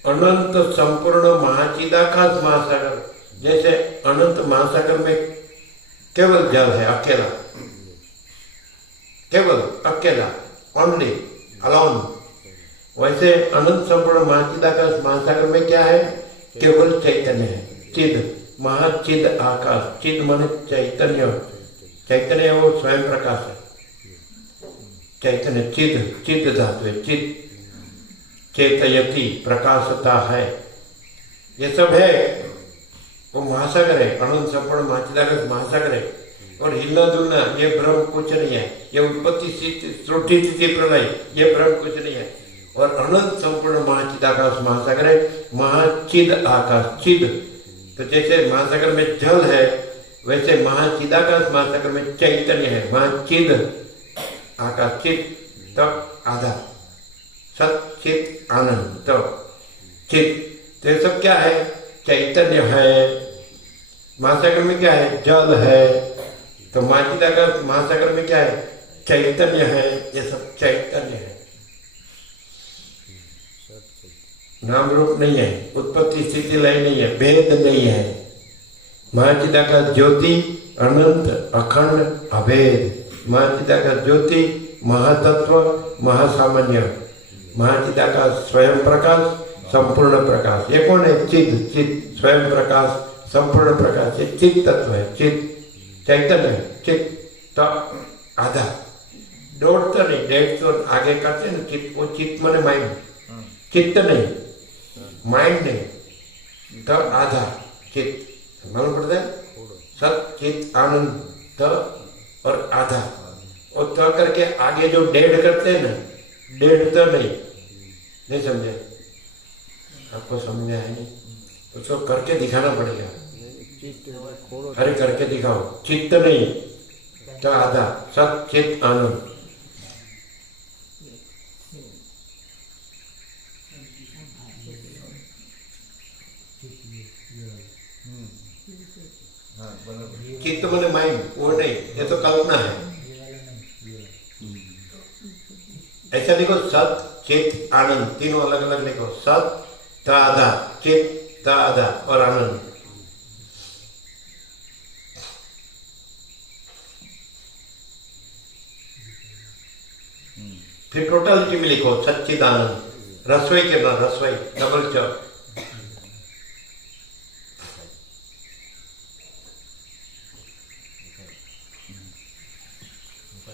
अनंत संपूर्ण महाचिदाकाश महासागर, जैसे अनंत महासागर में केवल जल है, अकेला, केवल अकेला, ओनली अलोन, वैसे अनंत संपूर्ण महाचिदाकाश महासागर में क्या है? केवल चैतन्य है, चिद, महाचिद आकाश। चिद माने चैतन्य, चैतन्य वो स्वयं प्रकाश है, चैतन्य चिद, चिद धातु है, चिद, चेतयति प्रकाशता है, ये सब है। वो महासागर है, अनंत संपूर्ण महाचिदाकाश महासागर है। और हिलना डुलना ये भ्रम कुछ नहीं है, ये उत्पत्ति सृष्टि स्थिति प्रलय ये भ्रम कुछ नहीं है। और अनंत संपूर्ण महाचिदाकाश महासागर है, महाचिद आकाश, चिद। तो जैसे महासागर में जल है वैसे महाचिदाकाश महासागर में चैतन्य है, महाचिद आकाश, चिद तब आधा, सत चित आनंद तो चित। तो ये सब क्या है? चैतन्य है। महासागर में क्या है? जल है। तो महाचिदाकाश महासागर में क्या है? चैतन्य है। ये सब चैतन्य है, नाम रूप नहीं है, उत्पत्ति स्थिति लय नहीं है, भेद नहीं है। महाचिदाकाश ज्योति अनंत अखंड अभेद। महाचिदाकाश ज्योति महातत्व महासामान्य। महाचिदाकाश स्वयं प्रकाश संपूर्ण प्रकाश। ये कौन है? चिद, चिद स्वयं प्रकाश संपूर्ण प्रकाश, ये चिद तत्व है, चिद चैतन्य है। चिद तो आधा, दौड़ता नहीं, डेढ़ तो आगे करते ना चित, वो चित्त माने माइंड, चित्त नहीं, माइंड नहीं, तो आधा चित्त मालूम पड़ता है। सत चित आनंद तो और आधा, और तो करके आगे जो डेढ़ करते हैं ना, डेढ़ तो नहीं, नहीं समझे? आपको समझ में आया नहीं? उसको करके दिखाना पड़ेगा। अरे करके दिखाओ। चित्त नहीं तो आधा सत चित आनंद। हाँ बराबर। चित्त मैंने माइंड, वो नहीं, ये तो कल्पना है। ऐसा लिखो सत चित आनंद, तीनों अलग अलग लिखो। सत तादा, चित तादा और आनंद। फिर टोटलिटी में लिखो सच्चिदानंद। रसोई के बाद रसोई डबल चौक।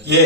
ये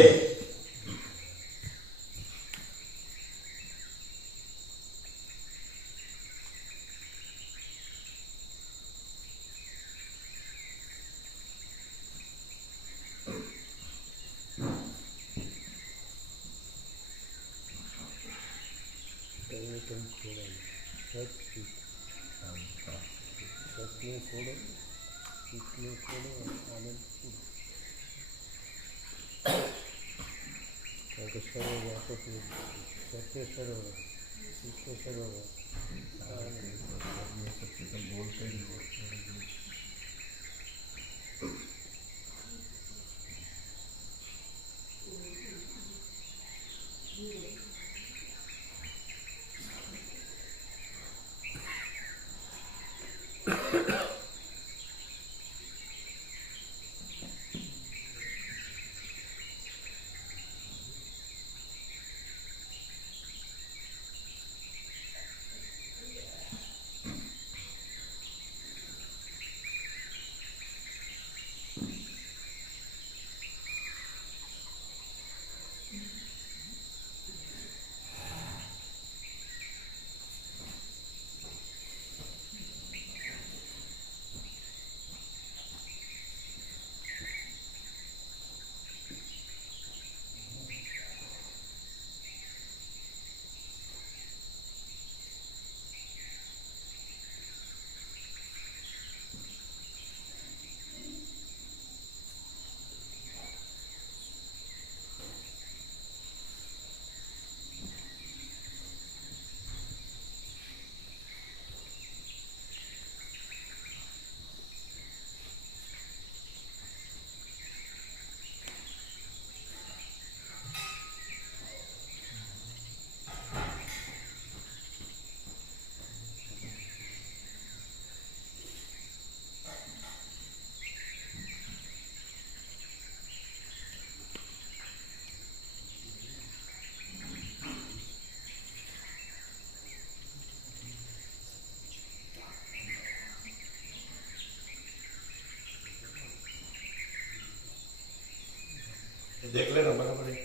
देख लेना बराबर है।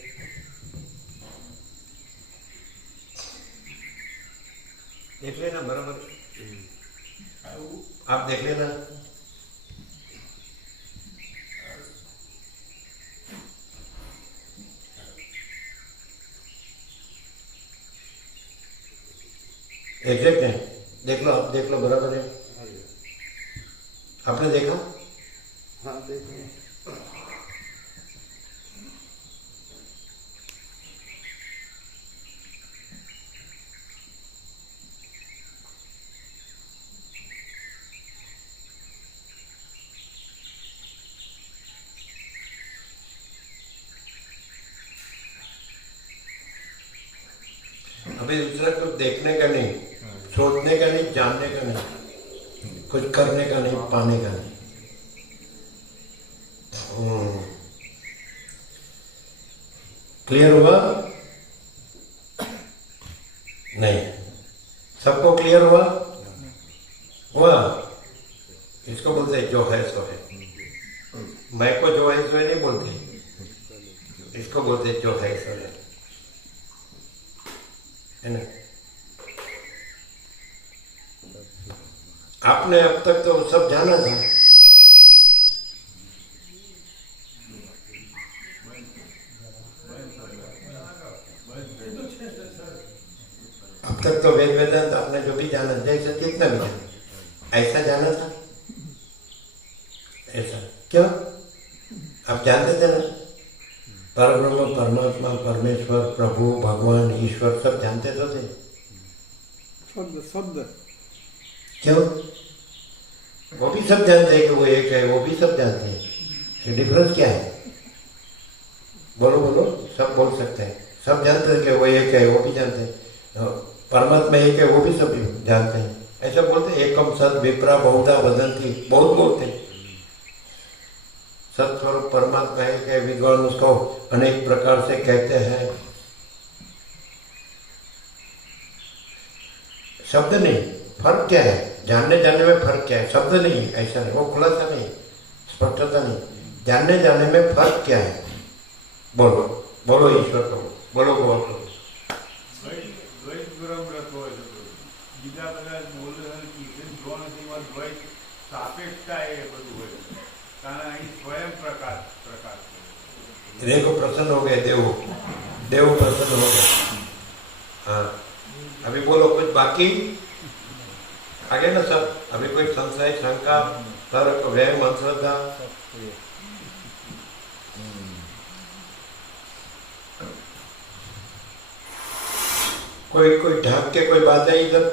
देख लेना बराबर है। आप देख लेना। एग्जैक्ट है, देख लो, आप देख लो बराबर है। आपने देखा? हाँ देखिए। अभी दूसरा कुछ देखने का नहीं, सोचने का नहीं, जानने का नहीं, कुछ करने का नहीं, पाने का नहीं। क्लियर हुआ? नहीं, सबको क्लियर हुआ? हुआ? इसको बोलते हैं जो है सो है। मैं को जो है सो है नहीं बोलते, इसको बोलते हैं जो है सो है ना? आपने अब तक तो सब जाना था। तक तो वेद वेदांत आपने जो भी जाना, जैसे कितना भी जाना, ऐसा जाना था, ऐसा क्यों? आप जानते थे ना, परब्रह्म, परमात्मा, परमेश्वर, प्रभु, भगवान, ईश्वर सब जानते तो थे। शब्द क्यों? वो भी सब जानते हैं कि वो एक है, वो भी सब जानते हैं। ये डिफरेंस क्या है? बोलो बोलो, सब बोल सकते हैं। सब जानते हैं कि वो एक है, वो भी जानते हैं। परमात्मा एक है, वो भी सब जानते हैं। ऐसा बोलते हैं, एकम सद विप्रा बहुधा वदंती, बहुत बोलते हैं। सत्स्वरूप परमात्मा एक है, विद्वान उसको अनेक प्रकार से कहते हैं। शब्द नहीं, फर्क क्या है? जानने जाने में फर्क क्या है? शब्द नहीं, ऐसा नहीं, वो खुलासा नहीं, स्पष्टता नहीं। जानने जाने में फर्क क्या है? बोलो बोलो, ईश्वर को बोलो, गो को देखो प्रसन्न हो गए, देव प्रसन्न हो गए। हाँ, अभी बोलो कुछ बाकी आगे ना सब। अभी कोई संशय, शंका, तर्क, वहम, अंधश्रद्धा? कोई ढाक के कोई बात है इधर?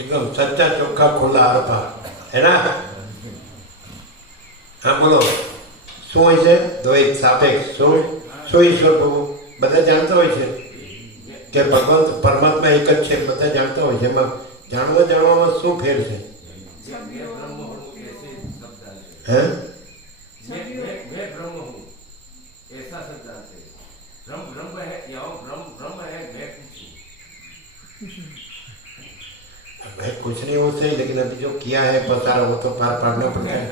एकदम सच्चा चोखा खुला आरपा है ना? हाँ बोलो, શું છે દ્વૈત સાપેક્ષ? શું ઈશ્વર પ્રભુ બધા જાણતા હોય છે કે ભગવાન પરમાત્મા એક જ છે, બધા જાણતા હોય છે। એમાં જાણવામાં શું ફેર છે? હે? मैं ब्रह्म हूँ ऐसा सब जानते हैं। ब्रह्म है, ब्रह्म है, मैं कुछ हूँ। मैं कुछ नहीं हो सही, लेकिन अभी जो किया है पसारा वो तो पार पाड़ना पड़ता है।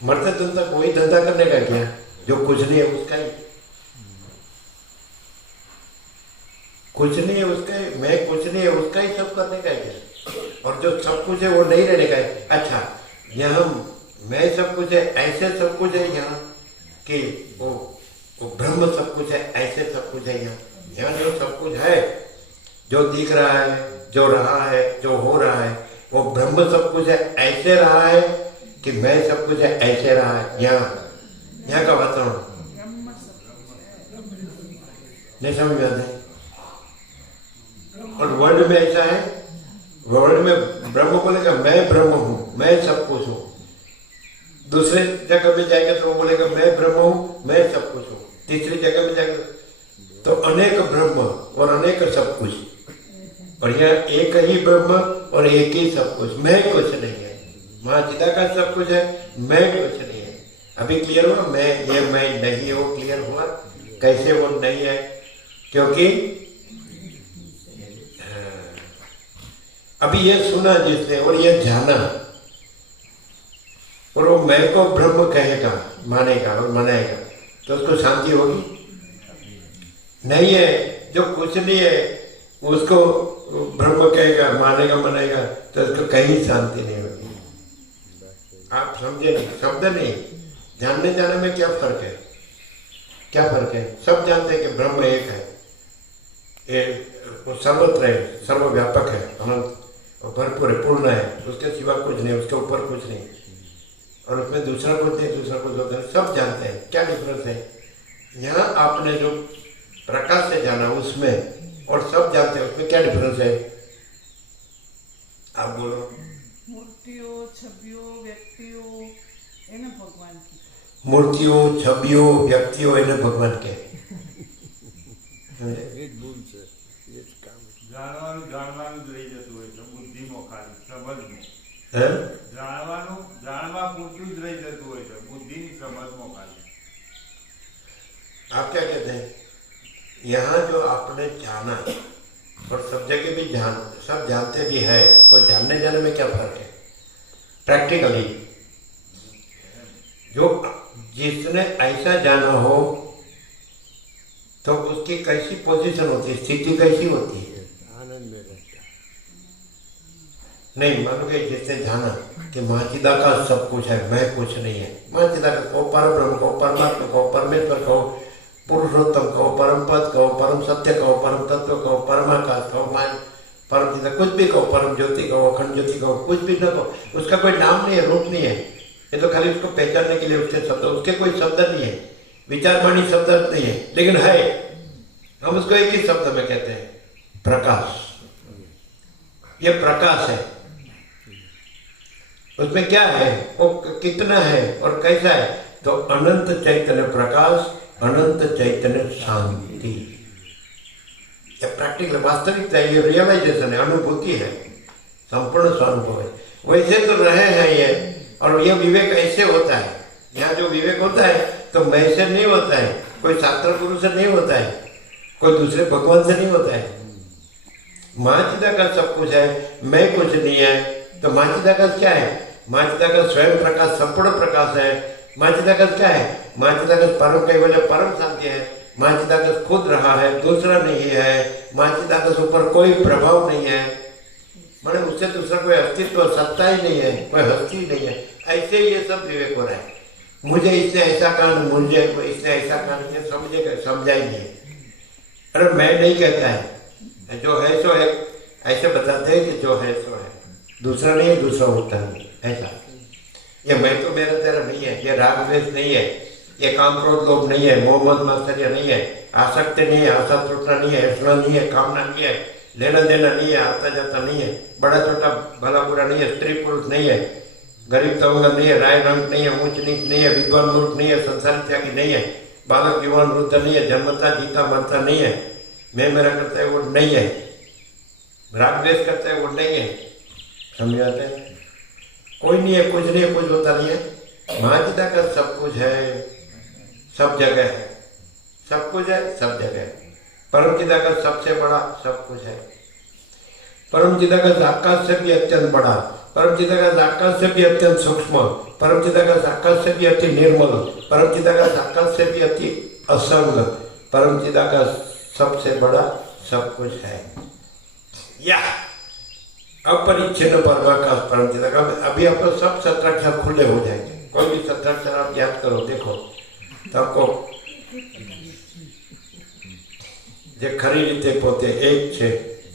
मरते तुम तक वही धंधा करने का क्या? जो कुछ नहीं है उसका ही, कुछ नहीं है उसका ही, मैं कुछ नहीं है उसका ही सब करने का है। और जो सब कुछ है वो नहीं रहने का है। अच्छा, यहाँ मैं सब कुछ है, ऐसे सब कुछ है यहाँ कि वो ब्रह्म सब कुछ है, ऐसे सब कुछ है यहाँ। यहाँ जो सब कुछ है, जो दिख रहा है, जो रहा है, जो हो रहा है, वो ब्रह्म सब कुछ है, ऐसे रहा है कि मैं सब कुछ है, ऐसे रहा है। यहाँ का वातावरण नहीं समझ में आता है। और वर्ल्ड में ऐसा है, वर्ल्ड में ब्रह्म बोलेगा मैं ब्रह्म हूँ, मैं सब कुछ हूँ। दूसरे जगह में जाएगा तो वो बोलेगा मैं ब्रह्म हूँ, मैं सब कुछ हूँ। तीसरी जगह में जाएगा तो अनेक ब्रह्म और अनेक सब कुछ, और यहाँ एक ही ब्रह्म और एक ही सब कुछ। मैं कुछ नहीं है, माँ चिदा का सब कुछ है, मैं कुछ नहीं है। अभी क्लियर हुआ? मैं ये मैं नहीं है, वो क्लियर हुआ कैसे वो नहीं है? क्योंकि अभी ये सुना जिसने और ये जाना, और वो मैं को ब्रह्म कहेगा, मानेगा और मनाएगा, तो उसको शांति होगी? नहीं है। जो कुछ नहीं है उसको ब्रह्म कहेगा, मानेगा, मनाएगा, तो उसको कहीं शांति नहीं होगी। आप समझे नहीं? शब्द नहीं, जानने जाने में क्या फर्क है? क्या फर्क है? सब जानते हैं कि ब्रह्म एक है, ये सर्वत्र है, सर्वव्यापक है, अनंत भरपूर है, पूर्ण है, उसके सिवा कुछ नहीं, उसके ऊपर कुछ नहीं, और उसमें दूसरा कुछ नहीं, दूसरा कुछ होता है। सब जानते हैं। क्या डिफरेंस है? यहाँ आपने जो प्रकाश से जाना उसमें, और सब जानते हैं उसमें क्या डिफरेंस है? आप बोलो। मूर्तियों, छवियों, व्यक्तियों એને ભગવાન की મૂર્તિઓ, છબીઓ, વ્યક્તિઓ એને ભગવાન કહે। જાણવાનું જ રહી જતું હોય છે બુદ્ધિમાં, ખાલી સમજમાં। હે? જાણવા પૂરતું જ રહી જતું હોય છે બુદ્ધિની સમજમાં ખાલી। आप क्या कहते हैं? यहाँ जो आपने जाना और सब जगह भी सब जानते भी है, तो जानने जाने में क्या फर्क है? प्रैक्टिकली जो जिसने ऐसा जाना हो तो उसकी कैसी पोजीशन होती है, स्थिति कैसी होती है? आनंद में रहता नहीं, मान लो कि जिसने जाना कि माँ चिदाकाश सब कुछ है, मैं कुछ नहीं है। माँ चिदाकाश कहो, परम ब्रह्म कहो, परमात्मा कहो, परमेश्वर कहो, पुरुषोत्तम कहो, परम पद कहो, परम सत्य कहो, परम तत्व कहो, परमाकाश कहो, मान परम चिदा कुछ भी कहो, परम ज्योति कहो, अखंड ज्योति कहो, कुछ भी न कहो, उसका कोई नाम नहीं है, रूप नहीं है। ये तो खाली उसको पहचानने के लिए उसके शब्द, उसके कोई शब्द नहीं है, विचारवाणी शब्द नहीं है, लेकिन है। हम उसको एक ही शब्द में कहते हैं, प्रकाश। ये प्रकाश है। उसमें क्या है, वो कितना है और कैसा है, तो अनंत चैतन्य प्रकाश, अनंत चैतन्य शांति। ये प्रैक्टिकल वास्तविकता है, ये रियलाइजेशन है, अनुभूति है, संपूर्ण स्वानुभव है। वैसे तो रहे हैं ये, और ये विवेक ऐसे होता है। यहाँ जो विवेक होता है तो मैं से नहीं होता है, कोई शास्त्र गुरु से नहीं होता है, कोई दूसरे भगवान से नहीं होता है। माँ चिदाकाश सब कुछ है, मैं कुछ नहीं है। तो माँ चिदाकाश क्या है? माँ चिदाकाश स्वयं प्रकाश, संपूर्ण प्रकाश है। माँ चिदाकाश क्या है? माँ चिदाकाश परम कैवल्य, परम शांति है। माँ चिदाकाश खुद रहा है, दूसरा नहीं है। माँ चिदाकाश ऊपर कोई प्रभाव नहीं है, मैंने उससे दूसरा कोई अस्तित्व, सत्ता ही नहीं है, कोई हस्ती ही नहीं है। ऐसे ये सब विवेक हो रहा है। मुझे इसने ऐसा कहा, मुझे इसने ऐसा कहा, समझा ही नहीं है। अरे मैं नहीं कहता है, जो है सो है, ऐसे बताते हैं कि जो है सो है, दूसरा नहीं है, दूसरा होता नहीं, ऐसा। ये मैं तो मेरा तेरा नहीं है, ये राग द्वेष नहीं है, ये काम क्रोध लोभ नहीं है, मोह मद मात्सर्य नहीं है, आसक्ति नहीं है, आशा त्रुटना नहीं है, ऐसा नहीं है, कामना नहीं है, लेना देना नहीं है, आता जाता नहीं है, बड़ा छोटा भला बुरा नहीं है, स्त्री पुरुष नहीं है, गरीब तमंग नहीं है, राय रंग नहीं है, ऊंच नीच नहीं है, विद्वान मूर्ख नहीं है, संसार त्यागी नहीं है, बालक युवान वृद्ध नहीं है, जन्मता जीता मरता नहीं है, मैं मेरा करता है वो नहीं है, राग द्वेष करता है वो नहीं है। समझाते हैं? कोई नहीं है, कुछ नहीं है, कुछ होता नहीं है। माँ पिता का सब कुछ है, सब जगह है, सब कुछ है, सब जगह है। परम पिता का सबसे बड़ा सब कुछ है। परम पिता का आकाश से भी अत्यंत बड़ा, परम पिता का आकाश से भी अत्यंत सूक्ष्म, परम पिता का आकाश से भी अति निर्मल, परम पिता का आकाश से भी अति असंग, परम पिता का सबसे बड़ा सब कुछ है। या अपरिच्छिन्न परमाकाश परम पिता का। अभी आपको सब 17 अक्षर खुले हो जाएंगे। कोई भी 17 अक्षर आप याद करो, देखो तो आपको જે ખરી રીતે પોતે એક છે,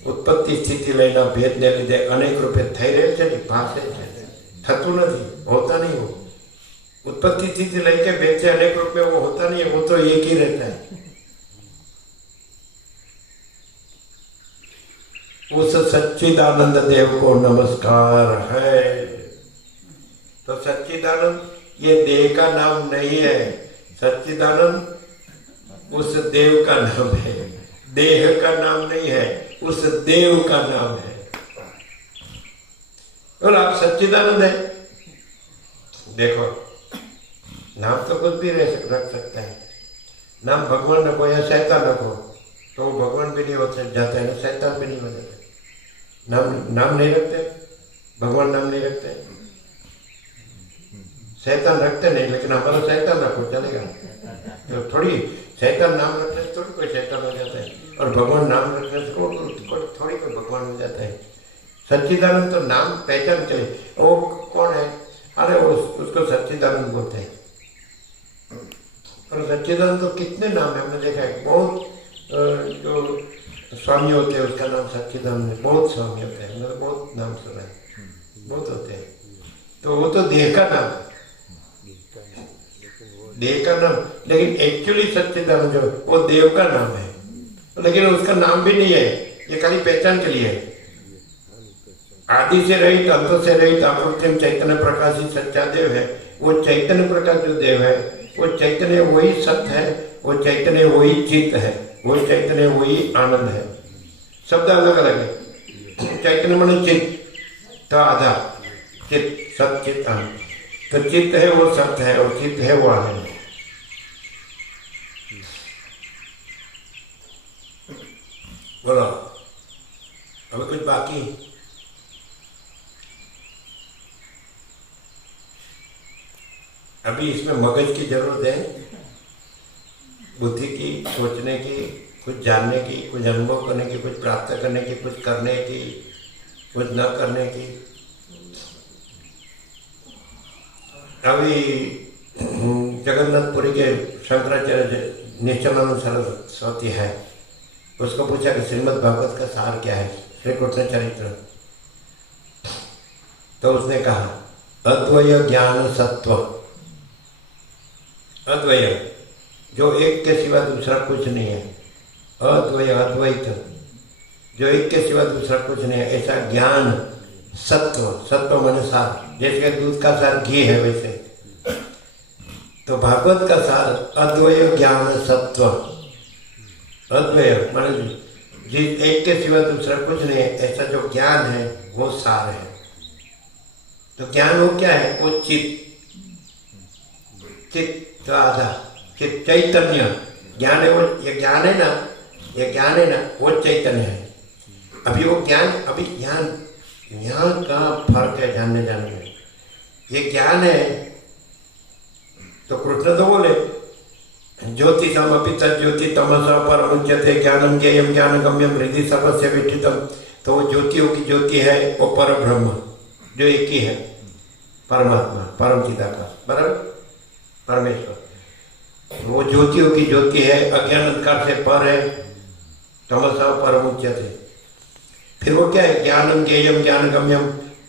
ઉત્પત્તિ સ્થિતિ લઈને ભેદને લીધે અનેક રૂપે થઈ રહે છે ને, ભાષે છે, થતું નથી, હોતા नहीं हो। उत्पत्ति स्थिति लेके भेद से अनेक रूप में वो होता नहीं है, वो तो एक ही रहता है। उस सच्चिदानंद देव को नमस्कार है। तो सच्चिदानंद ये देह का नाम नहीं है, सच्चिदानंद उस देव का नाम है, देह का नाम नहीं है, उस देव का नाम है। और आप सच्चिदानंद है, देखो नाम तो कुछ भी रख सकता है। नाम भगवान रखो या शैतान रखो तो वो भगवान भी नहीं हो जाता है ना, शैतान भी नहीं हो जाता। नाम नहीं रखते, भगवान नाम नहीं रखते, शैतान रखते नहीं, लेकिन हमारा शैतान रखो चलेगा। तो थोड़ी शैतान नाम रखने से थोड़ी कोई शैतान हो जाता है, और भगवान नाम रखने से थोड़ी कोई भगवान हो जाता है। सच्चिदानंद तो नाम पहचान के लिए, वो कौन है? अरे उसको सच्चिदानंद बोलते हैं। और सच्चिदानंद तो कितने नाम है, हमने देखा है। बहुत जो स्वामी होते हैं उसका नाम सच्चिदानंद है, बहुत स्वामी होते हैं, हमने बहुत नाम सुना है, बहुत होते हैं। तो वो तो देह का नाम है, देह का नाम, लेकिन एक्चुअली सच्चिदानंद जो वो देव का नाम है, लेकिन उसका नाम भी नहीं है, ये खाली पहचान के लिए है। आदि से रहित, अंत से रहित, अकृत्रिम चैतन्य प्रकाशित सच्चा देव है। वो चैतन्य प्रकाश जो देव है, वो चैतन्य वही सत्य है, वो चैतन्य वही चित्त है, वही चैतन्य वही आनंद है। शब्द अलग अलग है। चैतन्य माने चित्त, तो आधा चित्त, सत चित्त आनंद। तो चित्त है वो सत्य है, और चित्त है वो आनंद। बोलो अभी कुछ बाकी? अभी इसमें मगज की जरूरत है, बुद्धि की, सोचने की, कुछ जानने की, कुछ अनुभव करने की, कुछ प्राप्त करने की, कुछ करने की, कुछ न करने की। अभी जगन्नाथपुरी के शंकराचार्य निश्चलानंद सरस्वती है, उसको पूछा कि श्रीमद् भागवत का सार क्या है, श्री कृष्ण चरित्र। तो उसने कहा अद्वय ज्ञान सत्व, अद्वय जो एक के सिवा दूसरा कुछ नहीं है, अद्वय अद्वैत जो एक के सिवा दूसरा कुछ नहीं है, ऐसा ज्ञान सत्व, सत्व माने सार, जैसे दूध का सार घी है वैसे। तो भागवत का सार अद्वय ज्ञान सत्व, अद्वय माने जिस एक के सिवा दूसरा कुछ नहीं है, ऐसा जो ज्ञान है वो सार है। तो ज्ञान वो क्या है? वो चित्त, चित्त आधा चित्त चैतन्य ज्ञान है वो, ये ज्ञान है ना, ये ज्ञान है ना, वो चैतन्य है। अभी वो ज्ञान, अभी यहाँ का फर्क है जानने जाने में। ये ज्ञान है तो कृष्ण तो बोले ज्योति समपि तज्ज्योति तमसा परमुच्यते ज्ञानम ज्ञेयम ज्ञानगम्यम हृदि सर्वस्य विष्ठितम। तो वो ज्योतियों की ज्योति है वो पर ब्रह्म जो एक ही है, परमात्मा, परम चिदाकाश, बराबर परमेश्वर। वो ज्योतियों की ज्योति है, अज्ञान अंधकार से पर है, तमसा परमुच्यते। फिर वो क्या है? ज्ञानम ज्ञेयम ज्ञानगम्यम,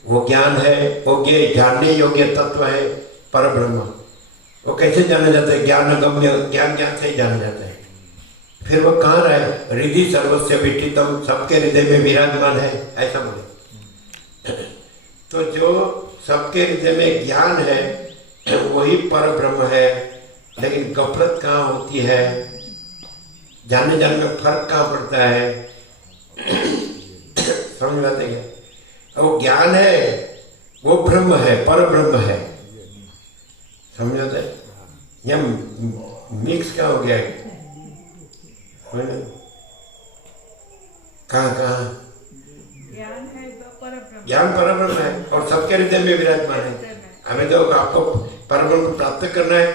वो ज्ञान है, वो ज्ञेय जानने योग्य तत्व है, पर ब्रह्म। वो कैसे जाना जाता है? ज्ञानगम्य, ज्ञान ज्ञान से ही जाना जाता है। फिर वो कहाँ रहा है? हृदि सर्वस्य विष्ठितम, सबके हृदय में विराजमान है, ऐसा बोले। तो जो सबके हृदय में ज्ञान है वही पर ब्रह्म है। लेकिन गफलत कहाँ होती है? जानने जाने में फर्क कहाँ पड़ता है? समझ में आते हैं? वो ज्ञान है वो ब्रह्म है, पर ब्रह्म है, समझ आता है? यह मिक्स क्या हो गया है? कहाँ ज्ञान है तो परब्रह्म, ज्ञान परब्रह्म है और सबके हृदय में विराजमान है। हमें तो आपको परब्रह्म प्राप्त करना है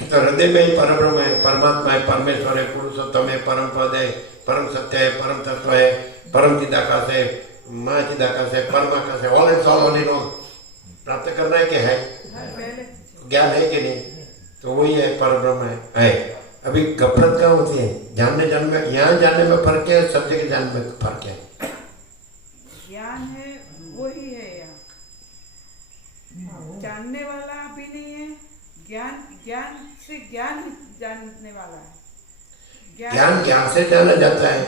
तो हृदय में ही परब्रह्म है, परमात्मा है, परमेश्वर है, पुरुषोत्तम है, परम पद है, परम सत्य है, परम तत्व है, परम चिदाकाश है, महाचिदाकाश है, परमाकाश है, all and all in all प्राप्त करना है कि है? ज्ञान है कि नहीं? तो वही है, परब्रह्म है। अभी गफलत कहाँ होती है? जानने जाने में, यहाँ जानने में फर्क है, सब जगह जानने में फर्क है। ज्ञान है वही है, यहाँ जानने वाला भी नहीं है। ज्ञान ज्ञान से ज्ञान जानने वाला है। ज्ञान ज्ञान से जाना जाता है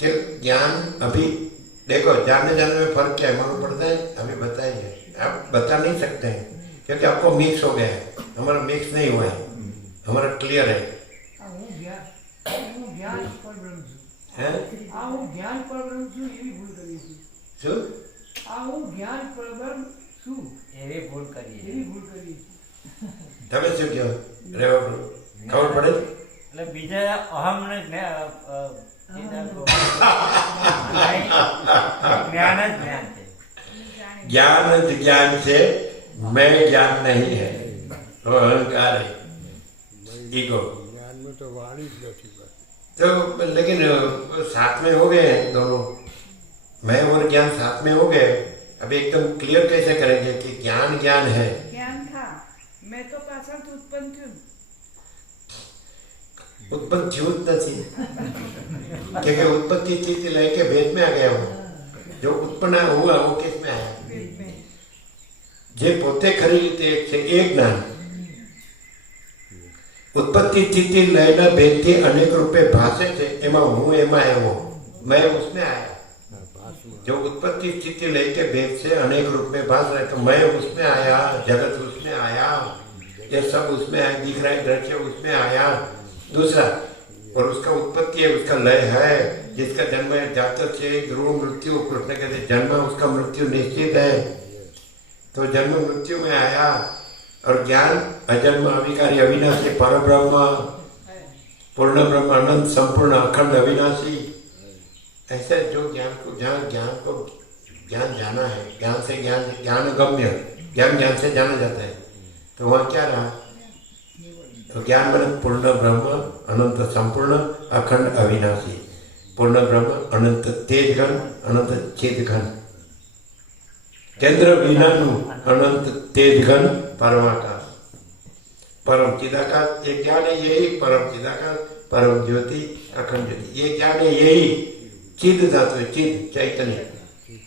कि ज्ञान, अभी देखो जानने जाने में फर्क क्या है मालूम पड़ता है? अभी बताइए, आप बता नहीं सकते हैं क्योंकि आपको मिक्स हो गया है, हमारा मिक्स नहीं हुआ है, हमारा क्लियर है। તમે શું કહો રેવા ખબર પડે? એટલે બીજા અહમને જ્ઞાન જ જ્ઞાન છે। ज्ञान से मैं ज्ञान नहीं है, वो अहंकार है, ईगो। तो लेकिन साथ में हो गए हैं दोनों, मैं और ज्ञान साथ में हो गए। अभी एकदम क्लियर कैसे करेंगे कि ज्ञान ज्ञान है? ज्ञान था, मैं तो पाછળથી उत्पन्न થયું, उत्पन्न થયું જ નથી क्योंकि उत्पत्ति स्थिति लेके भेद में आ गया हूँ। जो उत्पन्न हुआ वो किस में आया? जे पोते खरी रीते एक છે એ જ્ઞાન। उत्पत्ति स्थिति लयना भेदથી अनेक रूपे भाषे છે, એમાં હું એમાં આવ્યો, मैं उसमें आया। जो उत्पत्ति स्थिति लय के भेद से अनेक रूप में भाष रहे तो मैं उसमें आया, जगत उसमें आया, ये सब उसमें आया, दिख रहा है दृश्य उसमें आया। दूसरा, और उसका उत्पत्ति है, उसका लय है, जिसका जन्म है जातक से ध्रुव मृत्यु, कृष्ण कहते जन्म उसका मृत्यु निश्चित है, तो जन्म मृत्यु में आया। और ज्ञान अजन्म अविकारी अविनाशी पर ब्रह्म, पूर्ण ब्रह्म, अनंत संपूर्ण अखंड अविनाशी। ऐसे जो ज्ञान को, जहाँ ज्ञान को ज्ञान जाना है, ज्ञान से ज्ञान, ज्ञान गम्य, ज्ञान ज्ञान से जाना जाता है, तो वहाँ क्या रहा? तो ज्ञान बने पूर्ण ब्रह्म, अनंत संपूर्ण अखंड अविनाशी, पूर्ण ब्रह्म, अनंत तेज घन, अनंत चेत घन, केंद्र विनानु अनंत तेज घन परमाकाश। परम चिदाकाश ये ज्ञान है, यही परम चिदाकाश, परम ज्योति, अखंड ज्योति, ये ज्ञान है, यही चिद धातु है, चिद चैतन्य,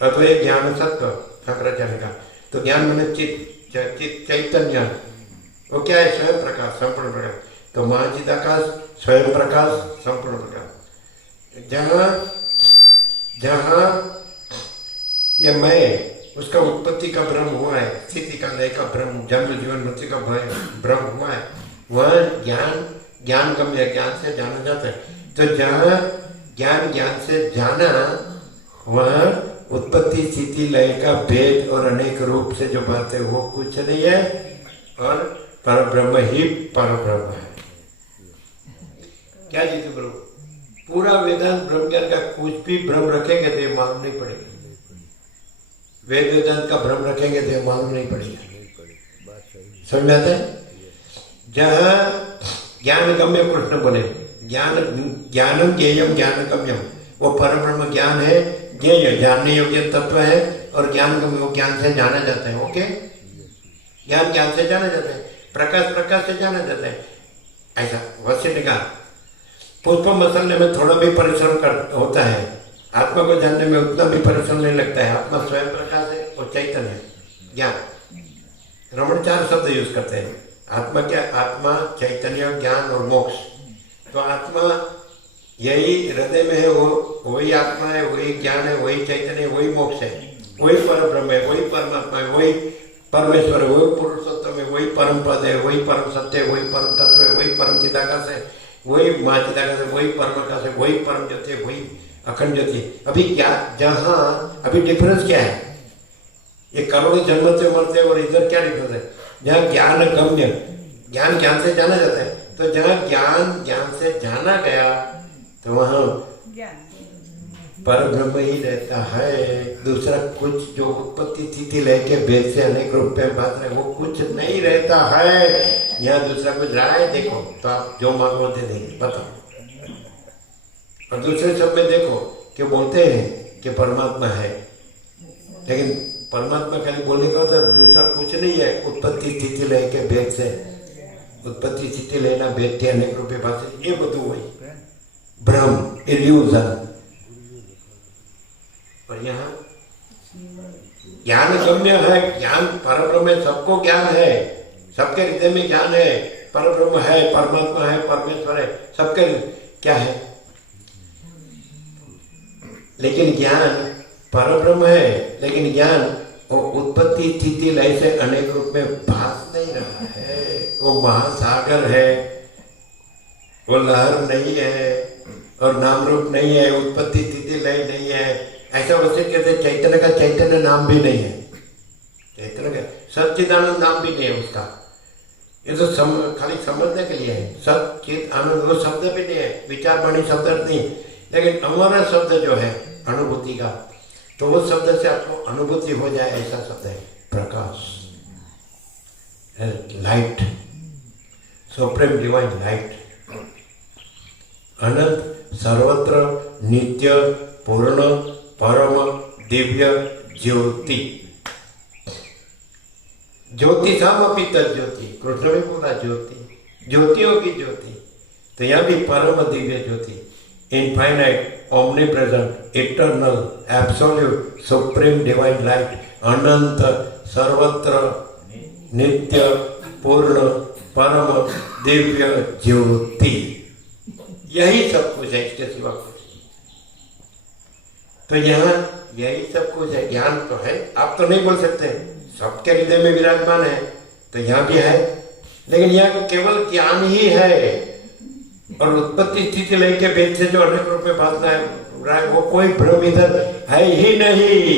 अथवा ये ज्ञान सत्व शंकराचार्य का। तो ज्ञान मैंने चित चैतन्य, वो क्या है? स्वयं प्रकाश, संपूर्ण प्रकाश। तो महाचिदाकाश स्वयं प्रकाश, संपूर्ण प्रकाश। जहाँ ये मैं, उसका उत्पत्ति का भ्रम हुआ है, स्थिति का लय का भ्रम, जन्म जीवन मृत्यु का भ्रम हुआ है, वह ज्ञान गम्य, ज्ञान से जाना जाता है। तो जहाँ ज्ञान से जाना, वह उत्पत्ति स्थिति लय का भेद और अनेक रूप से जो बात है वो कुछ नहीं है, और परब्रह्म ही परब्रह्म है। क्या जी प्रभु? पूरा वेदांत ब्रह्म ज्ञान का कुछ भी भ्रम रखेंगे तो ये मालूम नहीं पड़ेगा। वेदांत का भ्रम रखेंगे तो ये मालूम नहीं पड़ेगा। समझ में आता है? जहाँ ज्ञान गम्य कृष्ण बोले, ज्ञानम ज्ञेयम ज्ञान गम्यम, वो परब्रह्म ज्ञान है, ज्ञेय जानने योग्य तत्व है, और ज्ञान गम्य वो ज्ञान से जाना जाता है। ओके, ज्ञान से जाना जाता है, प्रकाश से जाना जाता है। ऐसा वैसे निकाल पुष्प मसलने में थोड़ा भी परिश्रम होता है, आत्मा को जानने में उतना भी परिश्रम नहीं लगता है। आत्मा स्वयं प्रकाश है और चैतन्य ज्ञान। रमण 4 शब्द यूज करते हैं। आत्मा क्या? आत्मा, चैतन्य, ज्ञान और मोक्ष। तो आत्मा यही हृदय में है, वो वही आत्मा है, वही ज्ञान है, वही चैतन्य, वही मोक्ष है, वही परब्रह्म है, वही परमात्मा है, वही परमेश्वर है, वही पुरुषोत्तम है, वही परम पद है, वही परम सत्य है, वही परम तत्व है, वही परम चिदाकाश है, वही महाचिदाकाश है, वही परमाकाश है, वही परम ज्योति है, वही अखंड ज्योति। अभी क्या, जहाँ अभी डिफरेंस क्या है? ये करोड़ों जन्म से मरते और इधर क्या डिफरेंस है? जहाँ ज्ञान गम्य, ज्ञान से जाना जाता है, तो जहाँ ज्ञान से जाना गया तो वहाँ परब्रह्म ही रहता है। दूसरा कुछ जो उत्पत्ति स्थिति लय के भेद से अनेक रूप में बात है, वो कुछ नहीं रहता है। यहाँ दूसरा कुछ रहा है, देखो तो आप जो मांगो दे देंगे, बताओ। और दूसरे सब में देखो कि बोलते हैं कि परमात्मा है, लेकिन परमात्मा खाली बोलने का होता है, दूसरा कुछ नहीं है। उत्पत्ति स्थिति लय के भेद से, उत्पत्ति स्थिति लेना भेद के अनेक रूप में बात है, ये બધું वही भ्रम, इल्यूजन। और यहाँ ज्ञान गम्य है, ज्ञान परब्रह्म है, सबको ज्ञान है, सबके हृदय में ज्ञान है, परब्रह्म है, परमात्मा है, परमेश्वर है, सबके क्या है। लेकिन ज्ञान परब्रह्म है, लेकिन ज्ञान वो उत्पत्ति स्थिति लय से अनेक रूप में भास नहीं रहा है। वो महासागर है, वो लहर नहीं है, और नाम रूप नहीं है, उत्पत्ति स्थिति लय नहीं है। ऐसा वैसे कहते चैतन्य का चैतन्य नाम भी नहीं है, चैतन्य का सच्चिदानंद नाम भी नहीं है उसका। ये तो खाली समझने के लिए है। सच्चिद आनंद वो शब्द भी नहीं है, विचारवाणी शब्द नहीं, लेकिन हमारा शब्द जो है अनुभूति का, तो वो शब्द से आपको अनुभूति हो जाए, ऐसा शब्द है प्रकाश, लाइट, सुप्रीम डिवाइन लाइट, अनंत, सर्वत्र, नित्य, पूर्ण, परम, दिव्य ज्योति। ज्योति सामपि तज्ज्योति, कृष्ण भी बोला ज्योति, ज्योतियों की ज्योति। तो यहाँ भी परम दिव्य ज्योति, infinite, omnipresent, eternal, absolute, supreme divine light, अनंत, सर्वत्र, नित्य, पूर्ण, परम, दिव्य ज्योति। यही सब कुछ है, इसके सिवा कुछ। तो यहाँ यही सब कुछ है। ज्ञान तो है, आप तो नहीं बोल सकते, सबके हृदय में विराजमान है, तो यहाँ भी है, लेकिन यहाँ केवल ज्ञान ही है। और उत्पत्ति स्थिति लय के भेद से जो अनेक रूप में भासना है, वो कोई भ्रम इधर है ही नहीं।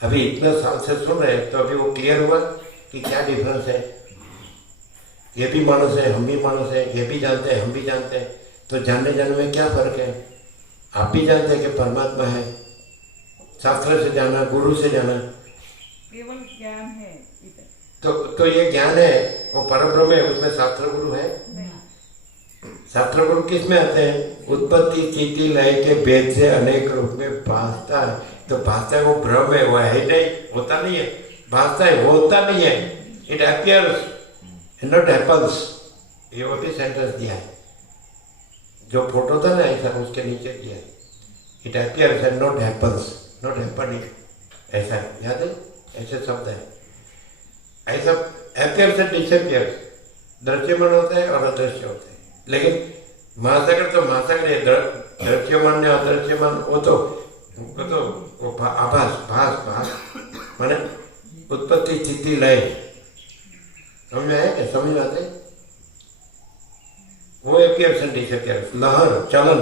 अभी इतना साल से सुन रहे हैं, तो अभी वो क्लियर हुआ कि क्या डिफरेंस है। ये भी मानस है, हम भी मानस है, ये भी जानते हैं, हम भी जानते हैं। तो जानने में क्या फर्क है? आप भी जानते हैं कि परमात्मा है, शास्त्र से जाना, गुरु से जाना, केवल ज्ञान है इधर। तो ये ज्ञान है, वो परब्रह्म है, उसमें शास्त्र गुरु है। शास्त्र गुरु किस में आते हैं? उत्पत्ति स्थिति लय के भेद से अनेक रूप में भासता है। तो भासता है, वो भ्रम है, वो है नहीं, होता नहीं है। भासता है, होता नहीं है, इट अपियर्स नॉट हैपन्स, ये वो भी सेंटेंस दिया है, जो फोटो था ना ऐसा उसके नीचे दिया है, it appears and not happens, not happen it, ऐसा याद है, ऐसे शब्द है। ऐसा अपियर्स एंड डिसअपियर्स, दृश्यमान होता है और अदृश्य होता है। लेकिन महासागर तो महासागर है, दृश्यमान या अदृश्यमान वो तो आभास, भास माने उत्पत्ति स्थिति लय, समझ में आया क्या? समझ में आते? वो अपियर्स एंड डिसअपियर्स, लहर चलन,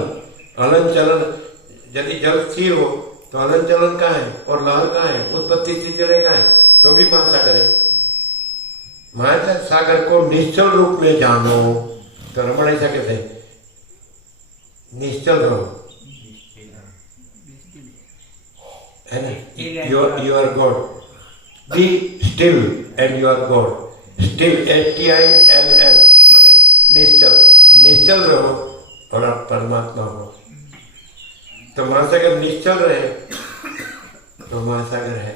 हलन चलन। यदि जल स्थिर हो तो हलन चलन कहाँ है और लहर कहाँ है, उत्पत्ति स्थिति लय कहाँ है? तो भी महासागर है। महासागर को निश्चल रूप में जानो, तो रमण ऐसा कहते हैं, निश्चल रहो, है ना, you are God, be still and you are God, still STILL माने निश्चल, निश्चल रहो और आप परमात्मा हो। तो महासागर निश्चल रहे तो महासागर है।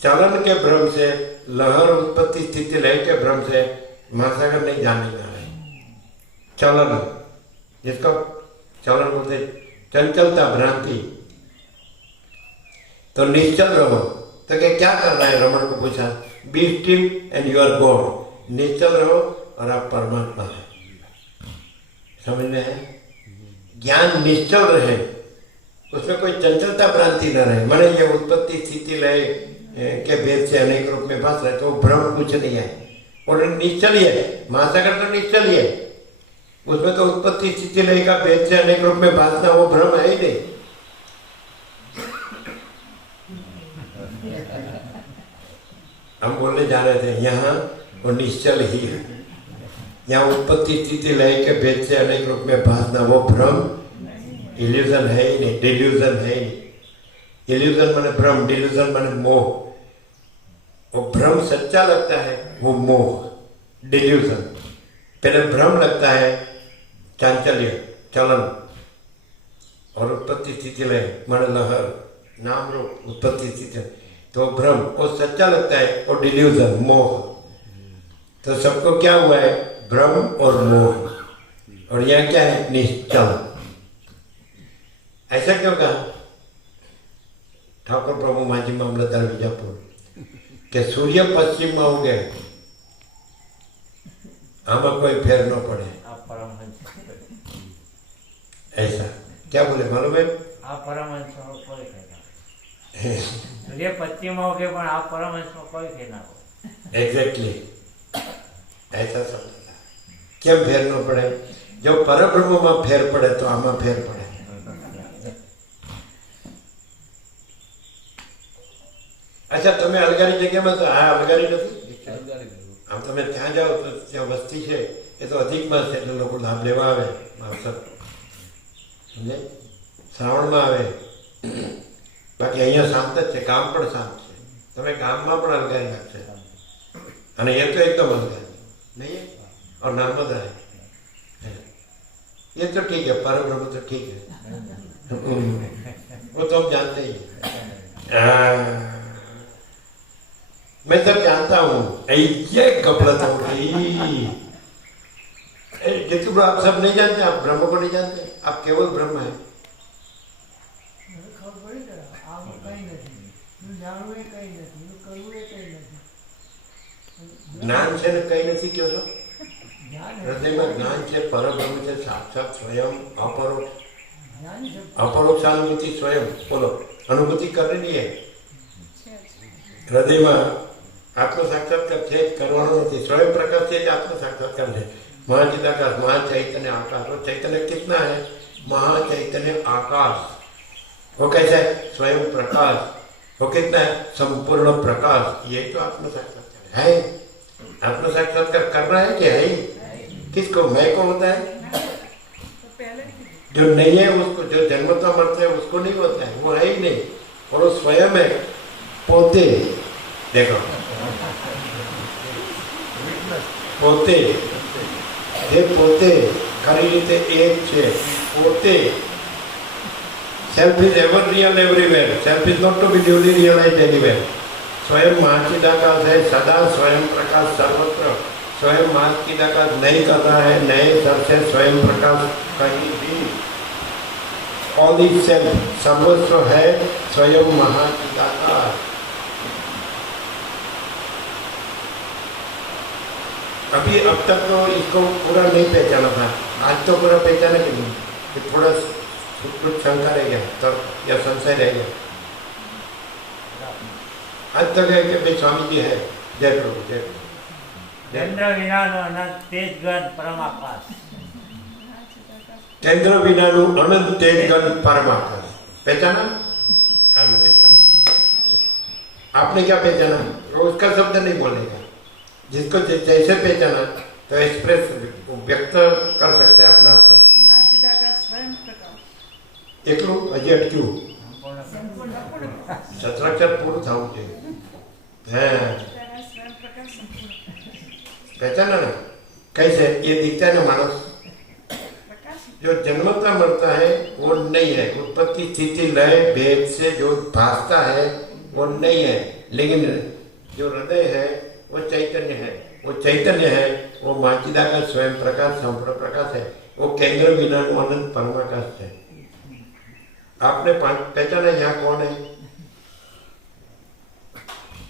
चलन के भ्रम से, लहर उत्पत्ति स्थिति लय के भ्रम से महासागर नहीं जानेगा है। चलन, जिसका चलन बोलते चंचलता, भ्रांति, तो निश्चल रहो। तो क्या कर रहा है? रमण को पूछा, be still and you are God, निश्चल रहो और आप परमात्मा है। समझ में है? ज्ञान निश्चल रहे, उसमें कोई चंचलता भ्रांति न रहे, माने ये उत्पत्ति स्थिति लय के भेद से अनेक रूप में भास रहे, तो भ्रम कुछ नहीं है और निश्चल ही है। महासागर तो निश्चल ही है, उसमें तो उत्पत्ति स्थिति लय का भेद से अनेक रूप में भासना वो भ्रम है ही नहीं। हम बोलने जा रहे थे यहाँ वो निश्चल ही है, यहाँ उत्पत्ति स्थिति लय के भेद से अनेक रूप में भासना वो भ्रम, इल्यूजन है ही नहीं, डिल्यूजन है ही नहीं। इल्यूजन माने भ्रम, डिल्यूजन माने मोह। वो भ्रम सच्चा लगता है, वो मोह डिल्यूजन। पहले भ्रम लगता है चांचल्य, चलन, और उत्पत्ति स्थिति लय माने लहर, नाम रूप, उत्पत्ति स्थिति, तो भ्रम वो सच्चा लगता है, और डिल्यूजन मोह। तो सबको क्या हुआ है? भ्रम और मोह। और यह क्या है? निश्चल। ऐसा क्यों कहा ठाकुर प्रभु माझी मामलतदार बीजापुर के सूर्य पश्चिम में हो गए, आमा कोई फेर न पड़े। आप परमहंस, ऐसा क्या बोले मालूम है? आप परमहंस को कोई कहना, सूर्य पश्चिम हो गए पण आप परमहंस को कोई कहना हो। एग्जैक्टली ऐसा समझना। क्यों फेर न पड़े? जो परब्रह्म में फेर पड़े तो आमा फेर पड़े। अच्छा, તમે અલગારી જગ્યામાં તો આ અલગારી નથી, આમ તમે ત્યાં જાઓ તો ત્યાં વસ્તી છે એ તો અધિક માસ છે એટલે લોકો લાભ લેવા આવે, માવસર સમજે, શ્રાવણમાં આવે, બાકી અહીંયા શાંત જ છે, ગામ પણ શાંત છે, તમે ગામમાં પણ અલગારી લાગશે, અને એ તો એકદમ અલગારી નહીં है? और नर्मदा है, ये तो ठीक है, परब्रह्म तो ठीक है, वो तो हम जानते ही हैं। मैं सब जानता हूँ, ये गफलत हो गई। जितने आप सब नहीं जानते, आप ब्रह्म को नहीं जानते, आप केवल ब्रह्म है। ज्ञान से कहीं नहीं क्यों तो हृदय में ज्ञान से परब्रह्म से साक्षात स्वयं अपरोक्ष अनुभूति स्वयं बोलो अनुभूति कर रही है। हृदय में आत्म साक्षात्कार છે કરવાનો નથી, स्वयं प्रकाश से आत्म साक्षात्कार है। महाचिदाकाश, महाचैतन्य आकाश, वो चैतन्य कितना है? महाचैतन्य आकाश। वो कैसा है? स्वयं प्रकाश। वो कितना है? संपूर्ण प्रकाश। ये तो आत्म साक्षात्कार है। आत्म साक्षात्कार कर रहा है कि है ही? किसको? मैं को होता है? जो नहीं है उसको, जो जन्मता मरता है उसको नहीं होता है, वो है ही नहीं, और वो स्वयं है। पोते देखो, પોતે જે પોતે ખરી રીતે એક છે, પોતે self is ever real everywhere, self is not to be duly realise anywhere. स्वयं महाचिदाकाश है, सदा स्वयं प्रकाश सर्वत्र। स्वयं महाचिदा का नहीं करना है, नए सर से स्वयं प्रकाश कहीं भी ऑल इज सेल्फ सर्वस्व है स्वयं महाचिदा का। अभी अब तक तो इसको पूरा नहीं पहचाना था, आज तो पूरा पहचाना कि नहीं, कि थोड़ा कुछ शंका रह गया तब या संशय रह गया। आज तक है कि भाई स्वामी जी है। जय प्रभु जय प्रभु। ચંદ્ર વિનાનો અનંત તેજ ગણ પરમાકાશ. चंद्र विनानु अनंत तेज गण परमाकाश पहचाना? हम पहचाना। आपने क्या पहचाना? उसका शब्द नहीं बोलेगा, जिसको जैसे पहचाना तो एक्सप्रेस व्यक्त कर सकते हैं अपना अपना। महाचिदा का स्वयं प्रकाश એકલું હજી અટક્યું, સત્રાક્ષર પૂરું થવું જોઈએ। હા महाचिदा का स्वयं प्रकाश संपूर्ण पहचाना ना? कैसे? ये दिखता है ना मानस, प्रकाश जो जन्मता मरता है वो नहीं है, उत्पत्ति स्थिति लय भेद से जो भासता है वो नहीं है, लेकिन जो हृदय है वो चैतन्य है, वो चैतन्य है, वो महाचिदा का स्वयं प्रकाश संपूर्ण प्रकाश है, वो केंद्र विना अनंत परमाकाश है। आपने पहचाना यहाँ कौन है?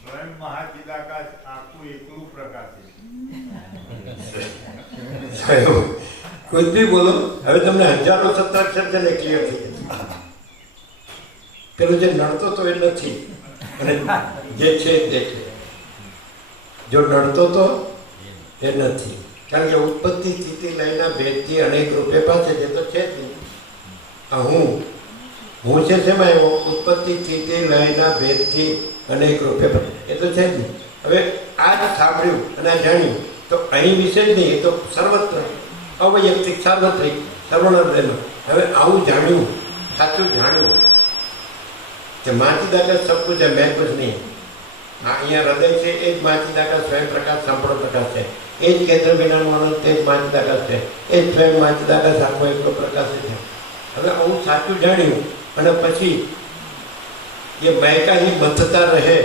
સ્વયં મહાચિદાકાશ આખું એકલું પ્રકાશ છે। कुछ भी बोलो, હવે તમને હજારો સત્રાક્ષર છે ને ક્લિયર થઈ જશે। પેલું જે નડતો તો એ નથી અને જે છે તે છે, જો નડતો તો એ નથી, કારણ કે ઉત્પત્તિ સ્થિતિ લયના ભેદથી અનેક રૂપે પાસે છે તો છે જ નહીં। આ હું છે શેમાં એવો? ઉત્પત્તિ સ્થિતિ લયના ભેદથી અનેક રૂપે એ તો છે જ નહીં। હવે આ જ સાંભળ્યું અને આ જાણ્યું તો અહીં વિશે જ નહીં, એ તો સર્વત્ર અવૈયક્તિક સાર્વત્રિક સર્વણનો। હવે આવું જાણ્યું, સાચું જાણ્યું કે महाचिदा का सब कुछ है, मैं कुछ नहीं। हाँ यहाँ हृदय से एक महाचिदा का स्वयं प्रकाश संपूर्ण प्रकाश है, एक केंद्र बिना अनंत एक महाचिदा का है, एक स्वयं महाचिदा का साखो एक प्रकाश है। હવે આવું સાચું જાણ્યું અને પછી ये मैं का ही मतता रहे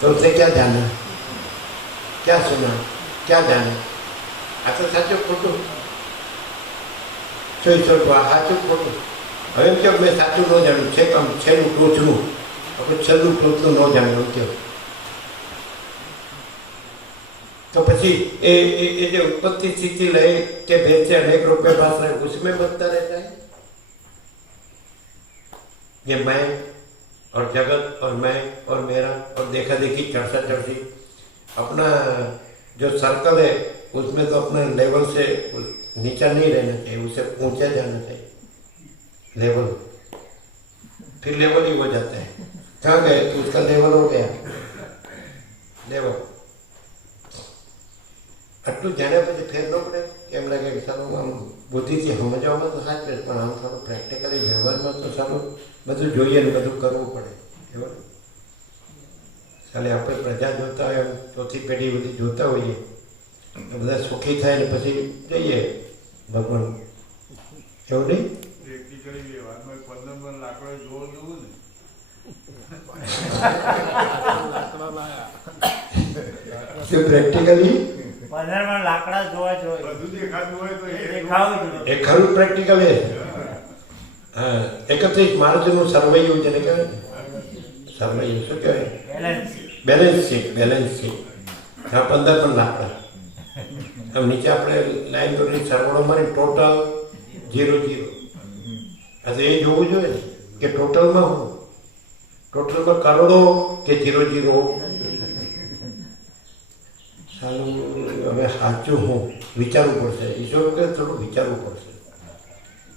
तो उसे क्या जाना, क्या सुना, क्या जाना? आ तो साचो खोटू साचू खोटू। હવે એમ કહો મેં સાચું ન જાણ્યું છે, આમ છેલ્લું ટોચનું આપણે છેલ્લું ટોચનું ન જાણ્યું કહો तो પછી એ જે उत्पत्ति स्थिति लय के भेद से अनेक रूपे भास रहे उसमें बदता रहता है। ये मैं और जगत और मैं और मेरा और देखा देखी चढ़सा चढ़सी, अपना जो सर्कल है उसमें तो अपना लेवल से नीचा नहीं रहना चाहिए, उसे ऊंचा जाना चाहिए। लेवल फिर लेवल ही हो जाता है, कहाँ गए तो उसका लेवल हो गया लेवल। આટલું જાણ્યા પછી ફેર ન પડે કેમ લાગે કે સારું આમ બુદ્ધિથી સમજવામાં તો સાચ છે, પણ આમ થોડું પ્રેક્ટિકલી વ્યવહારમાં તો સારું બધું જોઈએ ને બધું કરવું પડે। બરાબર? ખાલી આપણે પ્રજા જોતા હોય, ચોથી પેઢી બધી જોતા હોઈએ તો બધા સુખી થાય ને પછી જઈએ ભગવાન, એવું નહીં? પ્રેક્ટિકલી વ્યવહારમાં 15 લાકડો જોવું ને પ્રેક્ટિકલી 15 લાકડા જોવા જોઈએ, બધું દેખાતું હોય તો એ દેખાવું જોઈએ। એ ખરું પ્રેક્ટિકલ છે। હા 31 માર્ચનું સર્વૈયું જેને કહેવાય ને, સર્વૈયું શું કહેવાય? Balance sheet. હા 15 લાકડા આમ નીચે આપણે લાઈન દોરી સરવાળો મારી ટોટલ 0 આ તો એ જોવું જોઈએ ને કે ટોટલમાં હું, ટોટલમાં કરોડો કે 0 સારું। હવે સાચું હું વિચારવું પડશે, ઈશ્વર વગર થોડું વિચારવું પડશે,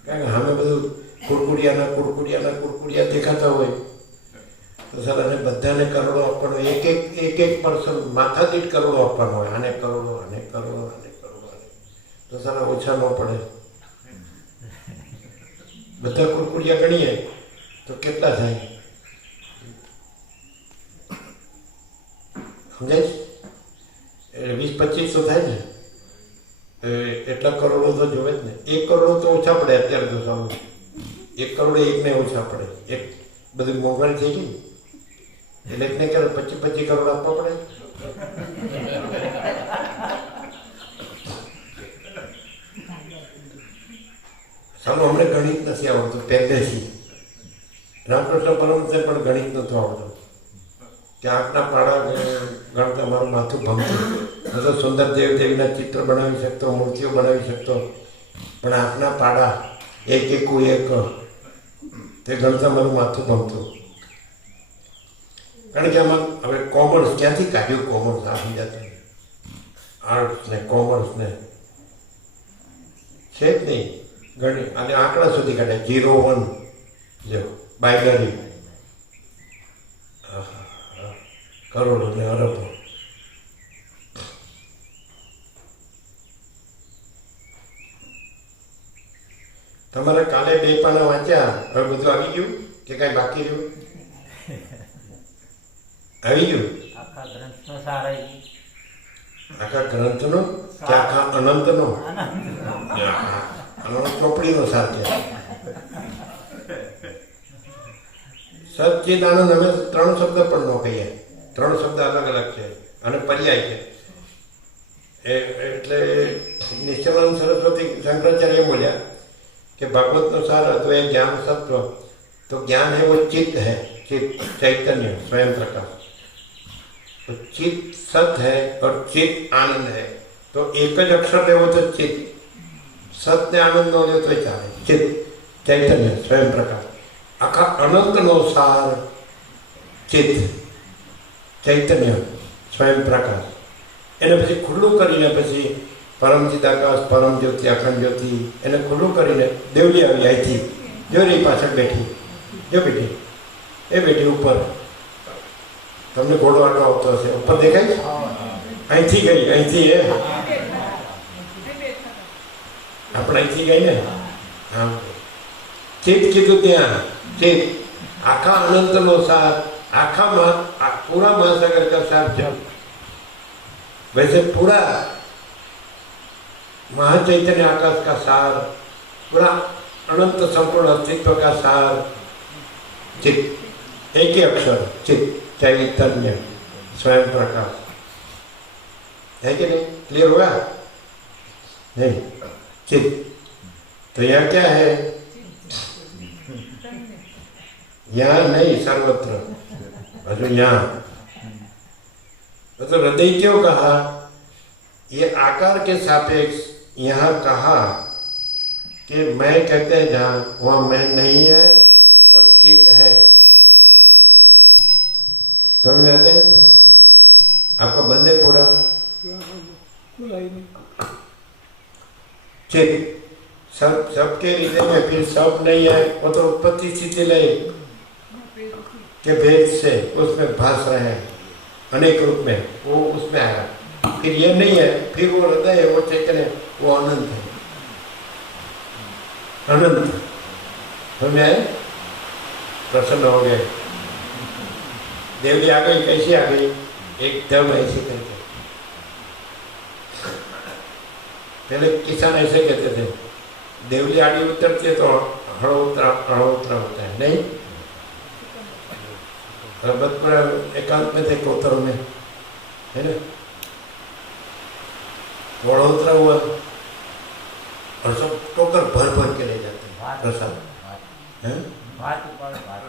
કારણ કે અમે બધું કુરકુડિયા દેખાતા હોય તો સર અને બધાને કરોડો આપવાનો, એક પર્સન માથા દીઠ કરોડો આપવાનો હોય, આને કરોડો તો સર ઓછા ન પડે। બધા કુરકુડિયા ગણીએ તો કેટલા થાય સમજાય? 20-25 તો થાય ને, એટલા કરોડો તો જોવે જ ને। 1 કરોડ તો ઓછા પડે અત્યારે તો સારું, 1 કરોડ એકને ઓછા પડે, એક બધી મોંઘવારી થઈ ગઈ એટલે એકને કરે 25 કરોડ આપવા પડે। ચાલો અમને ગણિત નથી આવડતું પહેલેથી. રામકૃષ્ણ પરમહંસે પણ ગણિત નહોતું આવડતું કે આંખના પાડા ગણતા મારું માથું ભમતું. હું તો સુંદર દેવ દેવીના ચિત્ર બનાવી શકતો, મૂર્તિઓ બનાવી શકતો, પણ આંખના પાડા એક એકું એક તે ગણતા મારું માથું ભમતું. કારણ કે આમાં હવે કોમર્સ ક્યાંથી કાઢ્યું? કોમર્સ આપી જતું આર્ટ્સ ને કોમર્સ ને છે જ નહીં. ગણિત અને આંકડા સુધી કાઢે 0 1 જો બાયનરી કરોડો ને અરબો. તમારે કાલે 2 પાના વાંચ્યા, હવે બધું આવી ગયું કે કાંઈ બાકી રહ્યું? આવી ગયું આખા ગ્રંથનો સાર આવી ગયો. આખા ગ્રંથનો કે આખા અનંતનો? અનંત ચોપડીનો સાર છે. સચ્ચિદાનંદ અમે 3 શબ્દ પણ ન કહીએ. 3 શબ્દ અલગ અલગ છે અને પર્યાય છે. એટલે નિશ્ચલાનંદ સરસ્વતી શંકરાચાર્ય બોલ્યા कि भागवत नो सार अद्वैय ज्ञान सत्व, तो ज्ञान है वो चित्त है, चित्त चैतन्य स्वयं प्रकाश. तो चित्त सत है और चित्त आनंद है. तो एक ज अक्षर लेवो तो चित्त, सत ने आनंद नो ले तो चाले. चित्त चैतन्य स्वयं प्रकाश. आखा अनंत नो सार चित्त चैतन्य स्वयं प्रकाश. एने પછી ખુલ્લું કરીને પછી પરમ ચિદાકાશ, પરમ જ્યોતિ, અખંડ જ્યોતિ એને ખુલ્લું કરીને દેવલી આવી અહીંથી જો રહી પાછળ બેઠી. જો બેઠી એ બેઠી ઉપર. તમને ઘોડો આટલો આવતો હશે, ઉપર દેખાય? અહીંથી ગઈ, અહીંથી એ આપણે અહીંથી ગઈ ને. હા, ચિત્ત કીધું ત્યાં. ચિત્ત આખા અનંતનો સાર, આખા पूरा महासागर का सार जल. वैसे पूरा महाचैतन्य आकाश का सार, पूरा अनंत संपूर्ण अस्तित्व का सार चित्त. एक ही अक्षर चित्त चैतन्य स्वयं प्रकाश है कि नहीं? क्लियर हुआ? नहीं, चित्त. तो यहाँ क्या है? यहाँ नहीं, सर्वत्र. अजो यहाँ तो हृदय क्यों कहा? ये आकार के सापेक्ष यहाँ कहा कि मैं कहते हैं जहाँ वहाँ मैं नहीं है और चित्त है. समझ में आते हैं? आपका बंदे पूरा चित्त सबके हृदय में फिर सब नहीं है. वो तो उत्पत्ति स्थिति लय के भेद से उसमें भास रहे हैं अनेक रूप में, वो उसमें आया. फिर ये नहीं है, फिर वो हृदय है, वो चैतन्य, वो अनंत है. अनंत समझ आए? प्रसन्न हो गए. देवली आ गई. कैसी आ गई? एकदम ऐसी करके. पहले किसान ऐसे कहते थे, देवली आड़ी उतरती है तो हड़ोतरा होता है. नहीं, बदपुरा एकांत में थे, कोतरों में है ना, वड़ोतरा हुआ और सब टोकर भर भर के ले जाते हैं प्रसाद.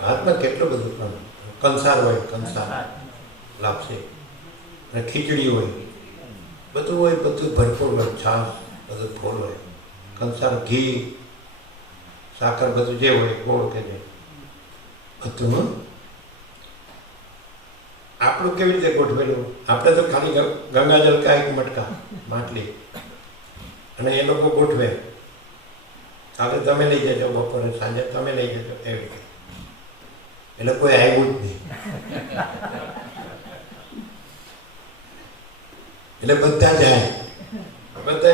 हाथ में કેટલું બધું કંસાર હોય, કંસાર લાપસી અને ખીચડી હોય, બધું હોય, બધું ભરપૂર હોય, છાશ બધું ફૂલ હોય, કંસાર, ઘી, સાકર બધું જે હોય, ગોળ કે જે બધું. આપણું કેવી રીતે ગોઠવેલું? આપણે તો ખાલી ગંગાજળ કા એક મટકા માટલી અને એ લોકો ગોઠવે. કાલે તમે લઈ જજો, બપોરે સાંજે તમે લઈ જજો, એવી રીતે. એટલે કોઈ આવ્યું જ નહીં. એટલે બધા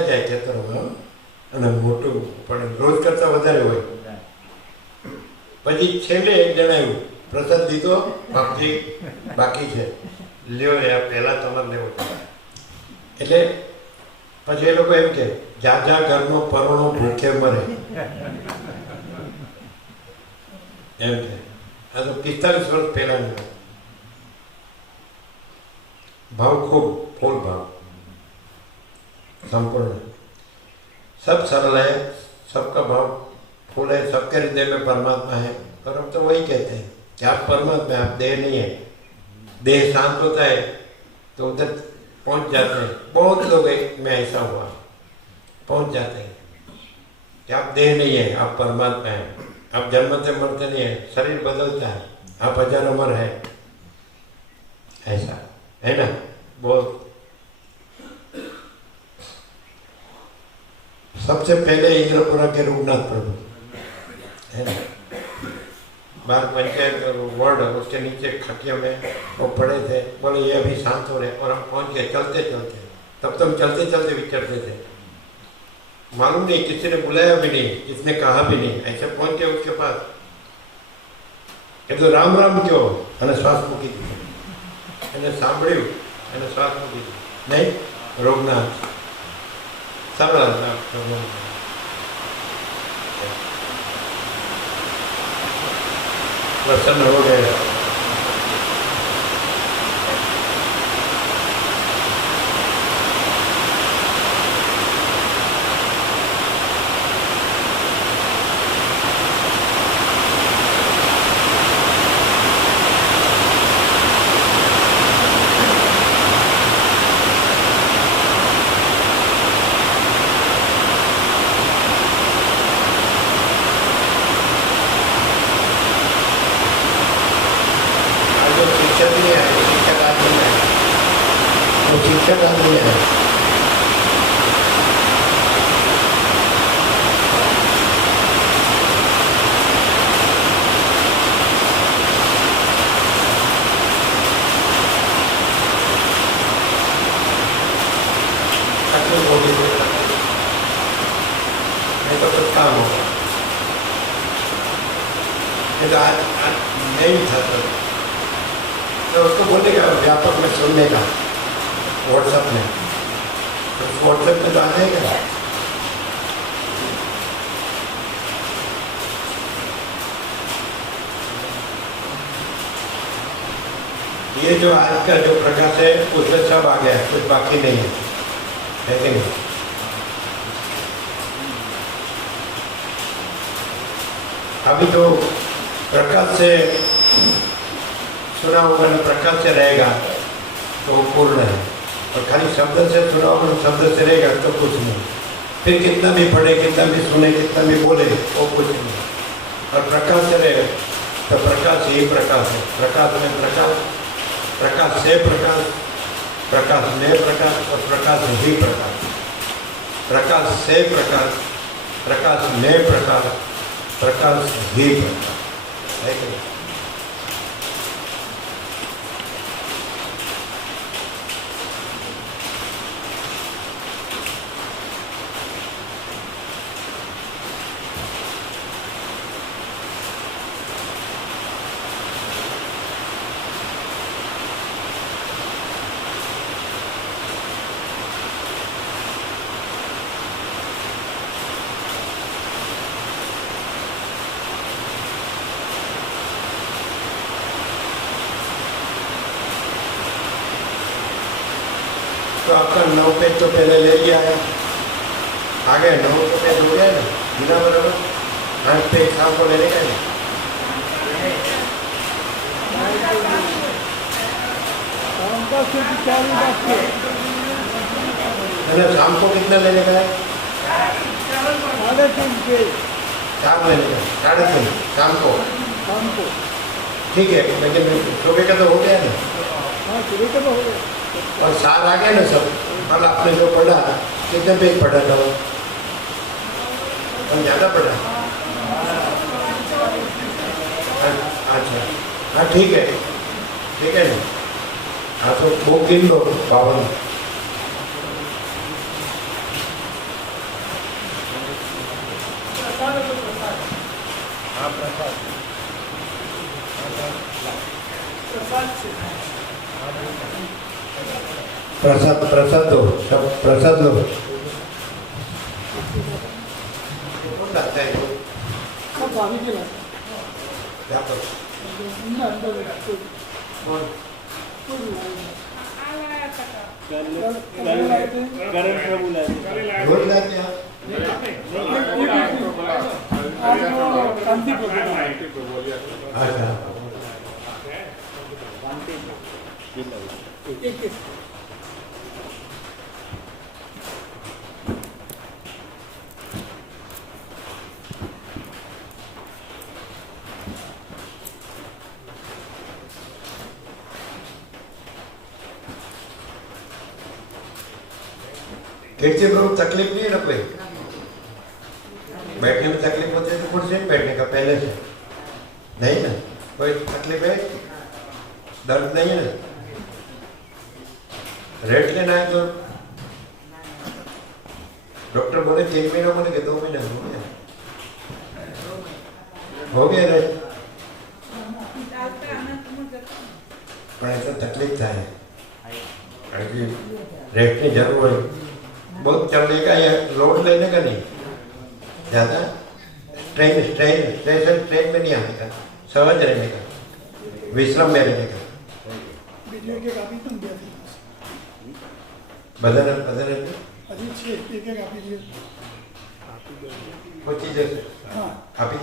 જાય ખેતરોમાં અને મોટું પણ રોજ કરતા વધારે હોય. પછી છેલ્લે એક જણાવ્યું, પ્રસાદ દીધો, ભક્તિ બાકી છે, લ્યો યાર, પહેલા તમારે લેવો છે. એટલે પછી એ લોકો એમ કે જા ઘરનો પરોણો ભૂખે મરે એમ કે. આ તો 45 વર્ષ પહેલાની વાત. भाव खूब फूल भाव संपूर्ण, सब सरल है, सबका भाव फूल है, सबके हृदय में परमात्मा है, पर हम तो वही कहते हैं कि आप परमात्मा है, आप देह नहीं है। देह शांत होता है तो उधर पहुंच जाते हैं। बहुत लोग में ऐसा हुआ, पहुंच जाते हैं कि आप देह नहीं है, आप परमात्मा है, आप जन्मते मरते नहीं है, शरीर बदलता है, आप अजर अमर है, ऐसा है ना। बहुत सबसे पहले इंद्रपुरा के रूपनाथ प्रभु है ना, बाहर पंचायत वार्ड उसके नीचे खटिया में वो पड़े थे, बोले ये अभी शांत हो रहे, और हम पहुंच गए चलते चलते। तब तो हम चलते चलते विचरते थे, मालूम नहीं किसी ने बुलाया भी नहीं, किसने कहा भी नहीं, ऐसे पहुंच गए उसके पास। तो राम राम क्यों અને શ્વાસ મૂકી દીધો, એને સાંભળ્યું અને શ્વાસ મૂકી દીધો, નહીં રોગનાથ સરળ प्रसन्न हो गए। शिक्षक आदमी है, तो कुछ काम होगा, ये तो आज नहीं था तो उसको बोलने का व्यापक में सुनने का व्हाट्सएप में, तो व्हाट्सएप में तो आ जाएगा। ये जो आज का जो प्रकाश है उसमें सब आ गया, कुछ बाकी नहीं है कि नहीं। अभी तो प्रकाश से सुना होगा ना, प्रकाश से रहेगा तो वो पूर्ण है, और खाली शब्द से सुना होगा शब्द से रहेगा तो कुछ नहीं। फिर कितना भी पढ़े, कितना भी सुने, कितना भी बोले, वो कुछ नहीं। और प्रकाश से रहेगा तो प्रकाश ही प्रकाश है, प्रकाश में प्रकाश, प्रकाश से प्रकाश, प्रकाश में प्रकाश, और प्रकाश ही प्रकाश, प्रकाश से प्रकाश, प्रकाश में प्रकाश, प्रकाश ही प्रकाश है कि नहीं। तो आपका 9 पेज तो पहले ले लिया है, आ गए 9 पेज हो गया ना बिना बराबर, 8 पेज आपको लेने का है। शाम को कितना लेने का है? 3.5 पेज 4 लेने का, 3.5 शाम को। ठीक है, लेकिन सुबह का तो हो गया ना। हाँ, सुबह का तो हो गया, और सार आ गया ना सब। कल आपने जो पढ़ा कितने पेज पढ़ा था वो? और ज़्यादा पढ़ा? अच्छा, हाँ ठीक है ना। हाँ तो बुक गिन लो 52। हाँ प्रसाद दो, सब प्रसाद लो। कौन लाता है वो? क्या पर? कौन? रोज लाते हैं? अच्छा कैसे बहू तकलीफ नहीं है ना कोई? बैठने में तकलीफ होती है तो कुर्सी में बैठने का पहले से नहीं ना? कोई तकलीफ है? दर्द नहीं है ना? रेस्ट लेना है तो डॉक्टर बोले 3 महीना बोले कि 2 महीना हो गया रेस्ट। पर ऐसा तकलीफ था रेस्ट की जरूर है। बहुत चलने का या लोड लेने का नहीं, ज़्यादा स्ट्रेन में नहीं आने का, सहज रहने का, विश्राम में रहने का। बदल कुछ चीज़ें आप ही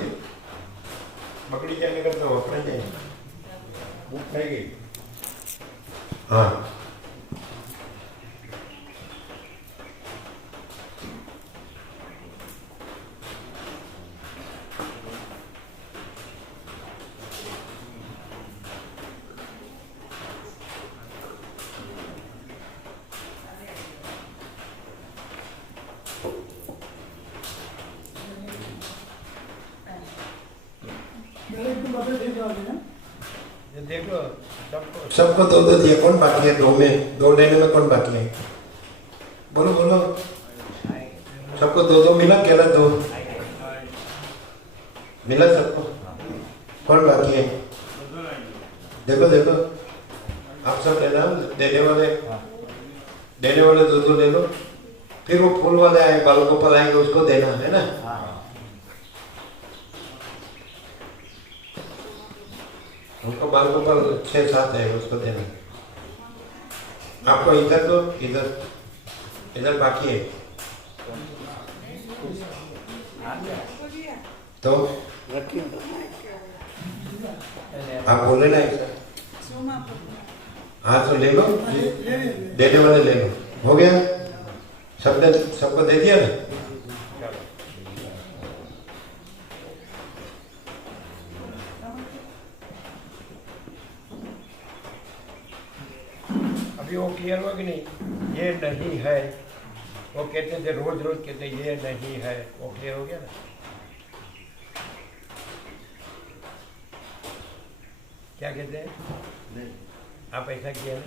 पकड़ी जाने का तो अपना जाए भूख खाएगी। हाँ देखो सबको 2-2 दिए, कौन बाकी है? 2 में 2 लेने में कौन बाकी है? बोलो बोलो, सबको 2-2 मिला? केवल 2 मिला सबको? कौन बाकी है? देखो देखो, आप सब लेना, देने वाले 2-2 ले लो, फिर वो फूल वाले आए बालों को पलाएंगे उसको देना है ना। उनको बाल गोपाल 6-7 है उसको देना। आपको इधर तो इधर बाकी है तो आप बोले ना हाँ तो ले लो, देने वाले ले लो। हो गया, सबने सबको दे दिया ना। वो क्लियर हुआ कि नहीं? ये नहीं है, वो कहते थे रोज रोज कहते ये नहीं है, वो क्लियर हो गया ना? क्या कहते हैं? नहीं आप ऐसा किया ना,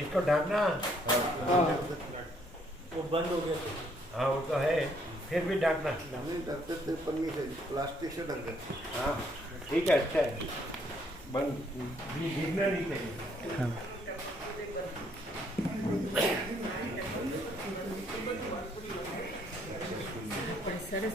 इसको ढांकना। वो बंद हो गया। हाँ वो तो है, फिर भी ढांकना। पन्नी से प्लास्टिक से ढक देते। हाँ ठीक है, अच्छा है, बंद गिरना नहीं चाहिए। सरस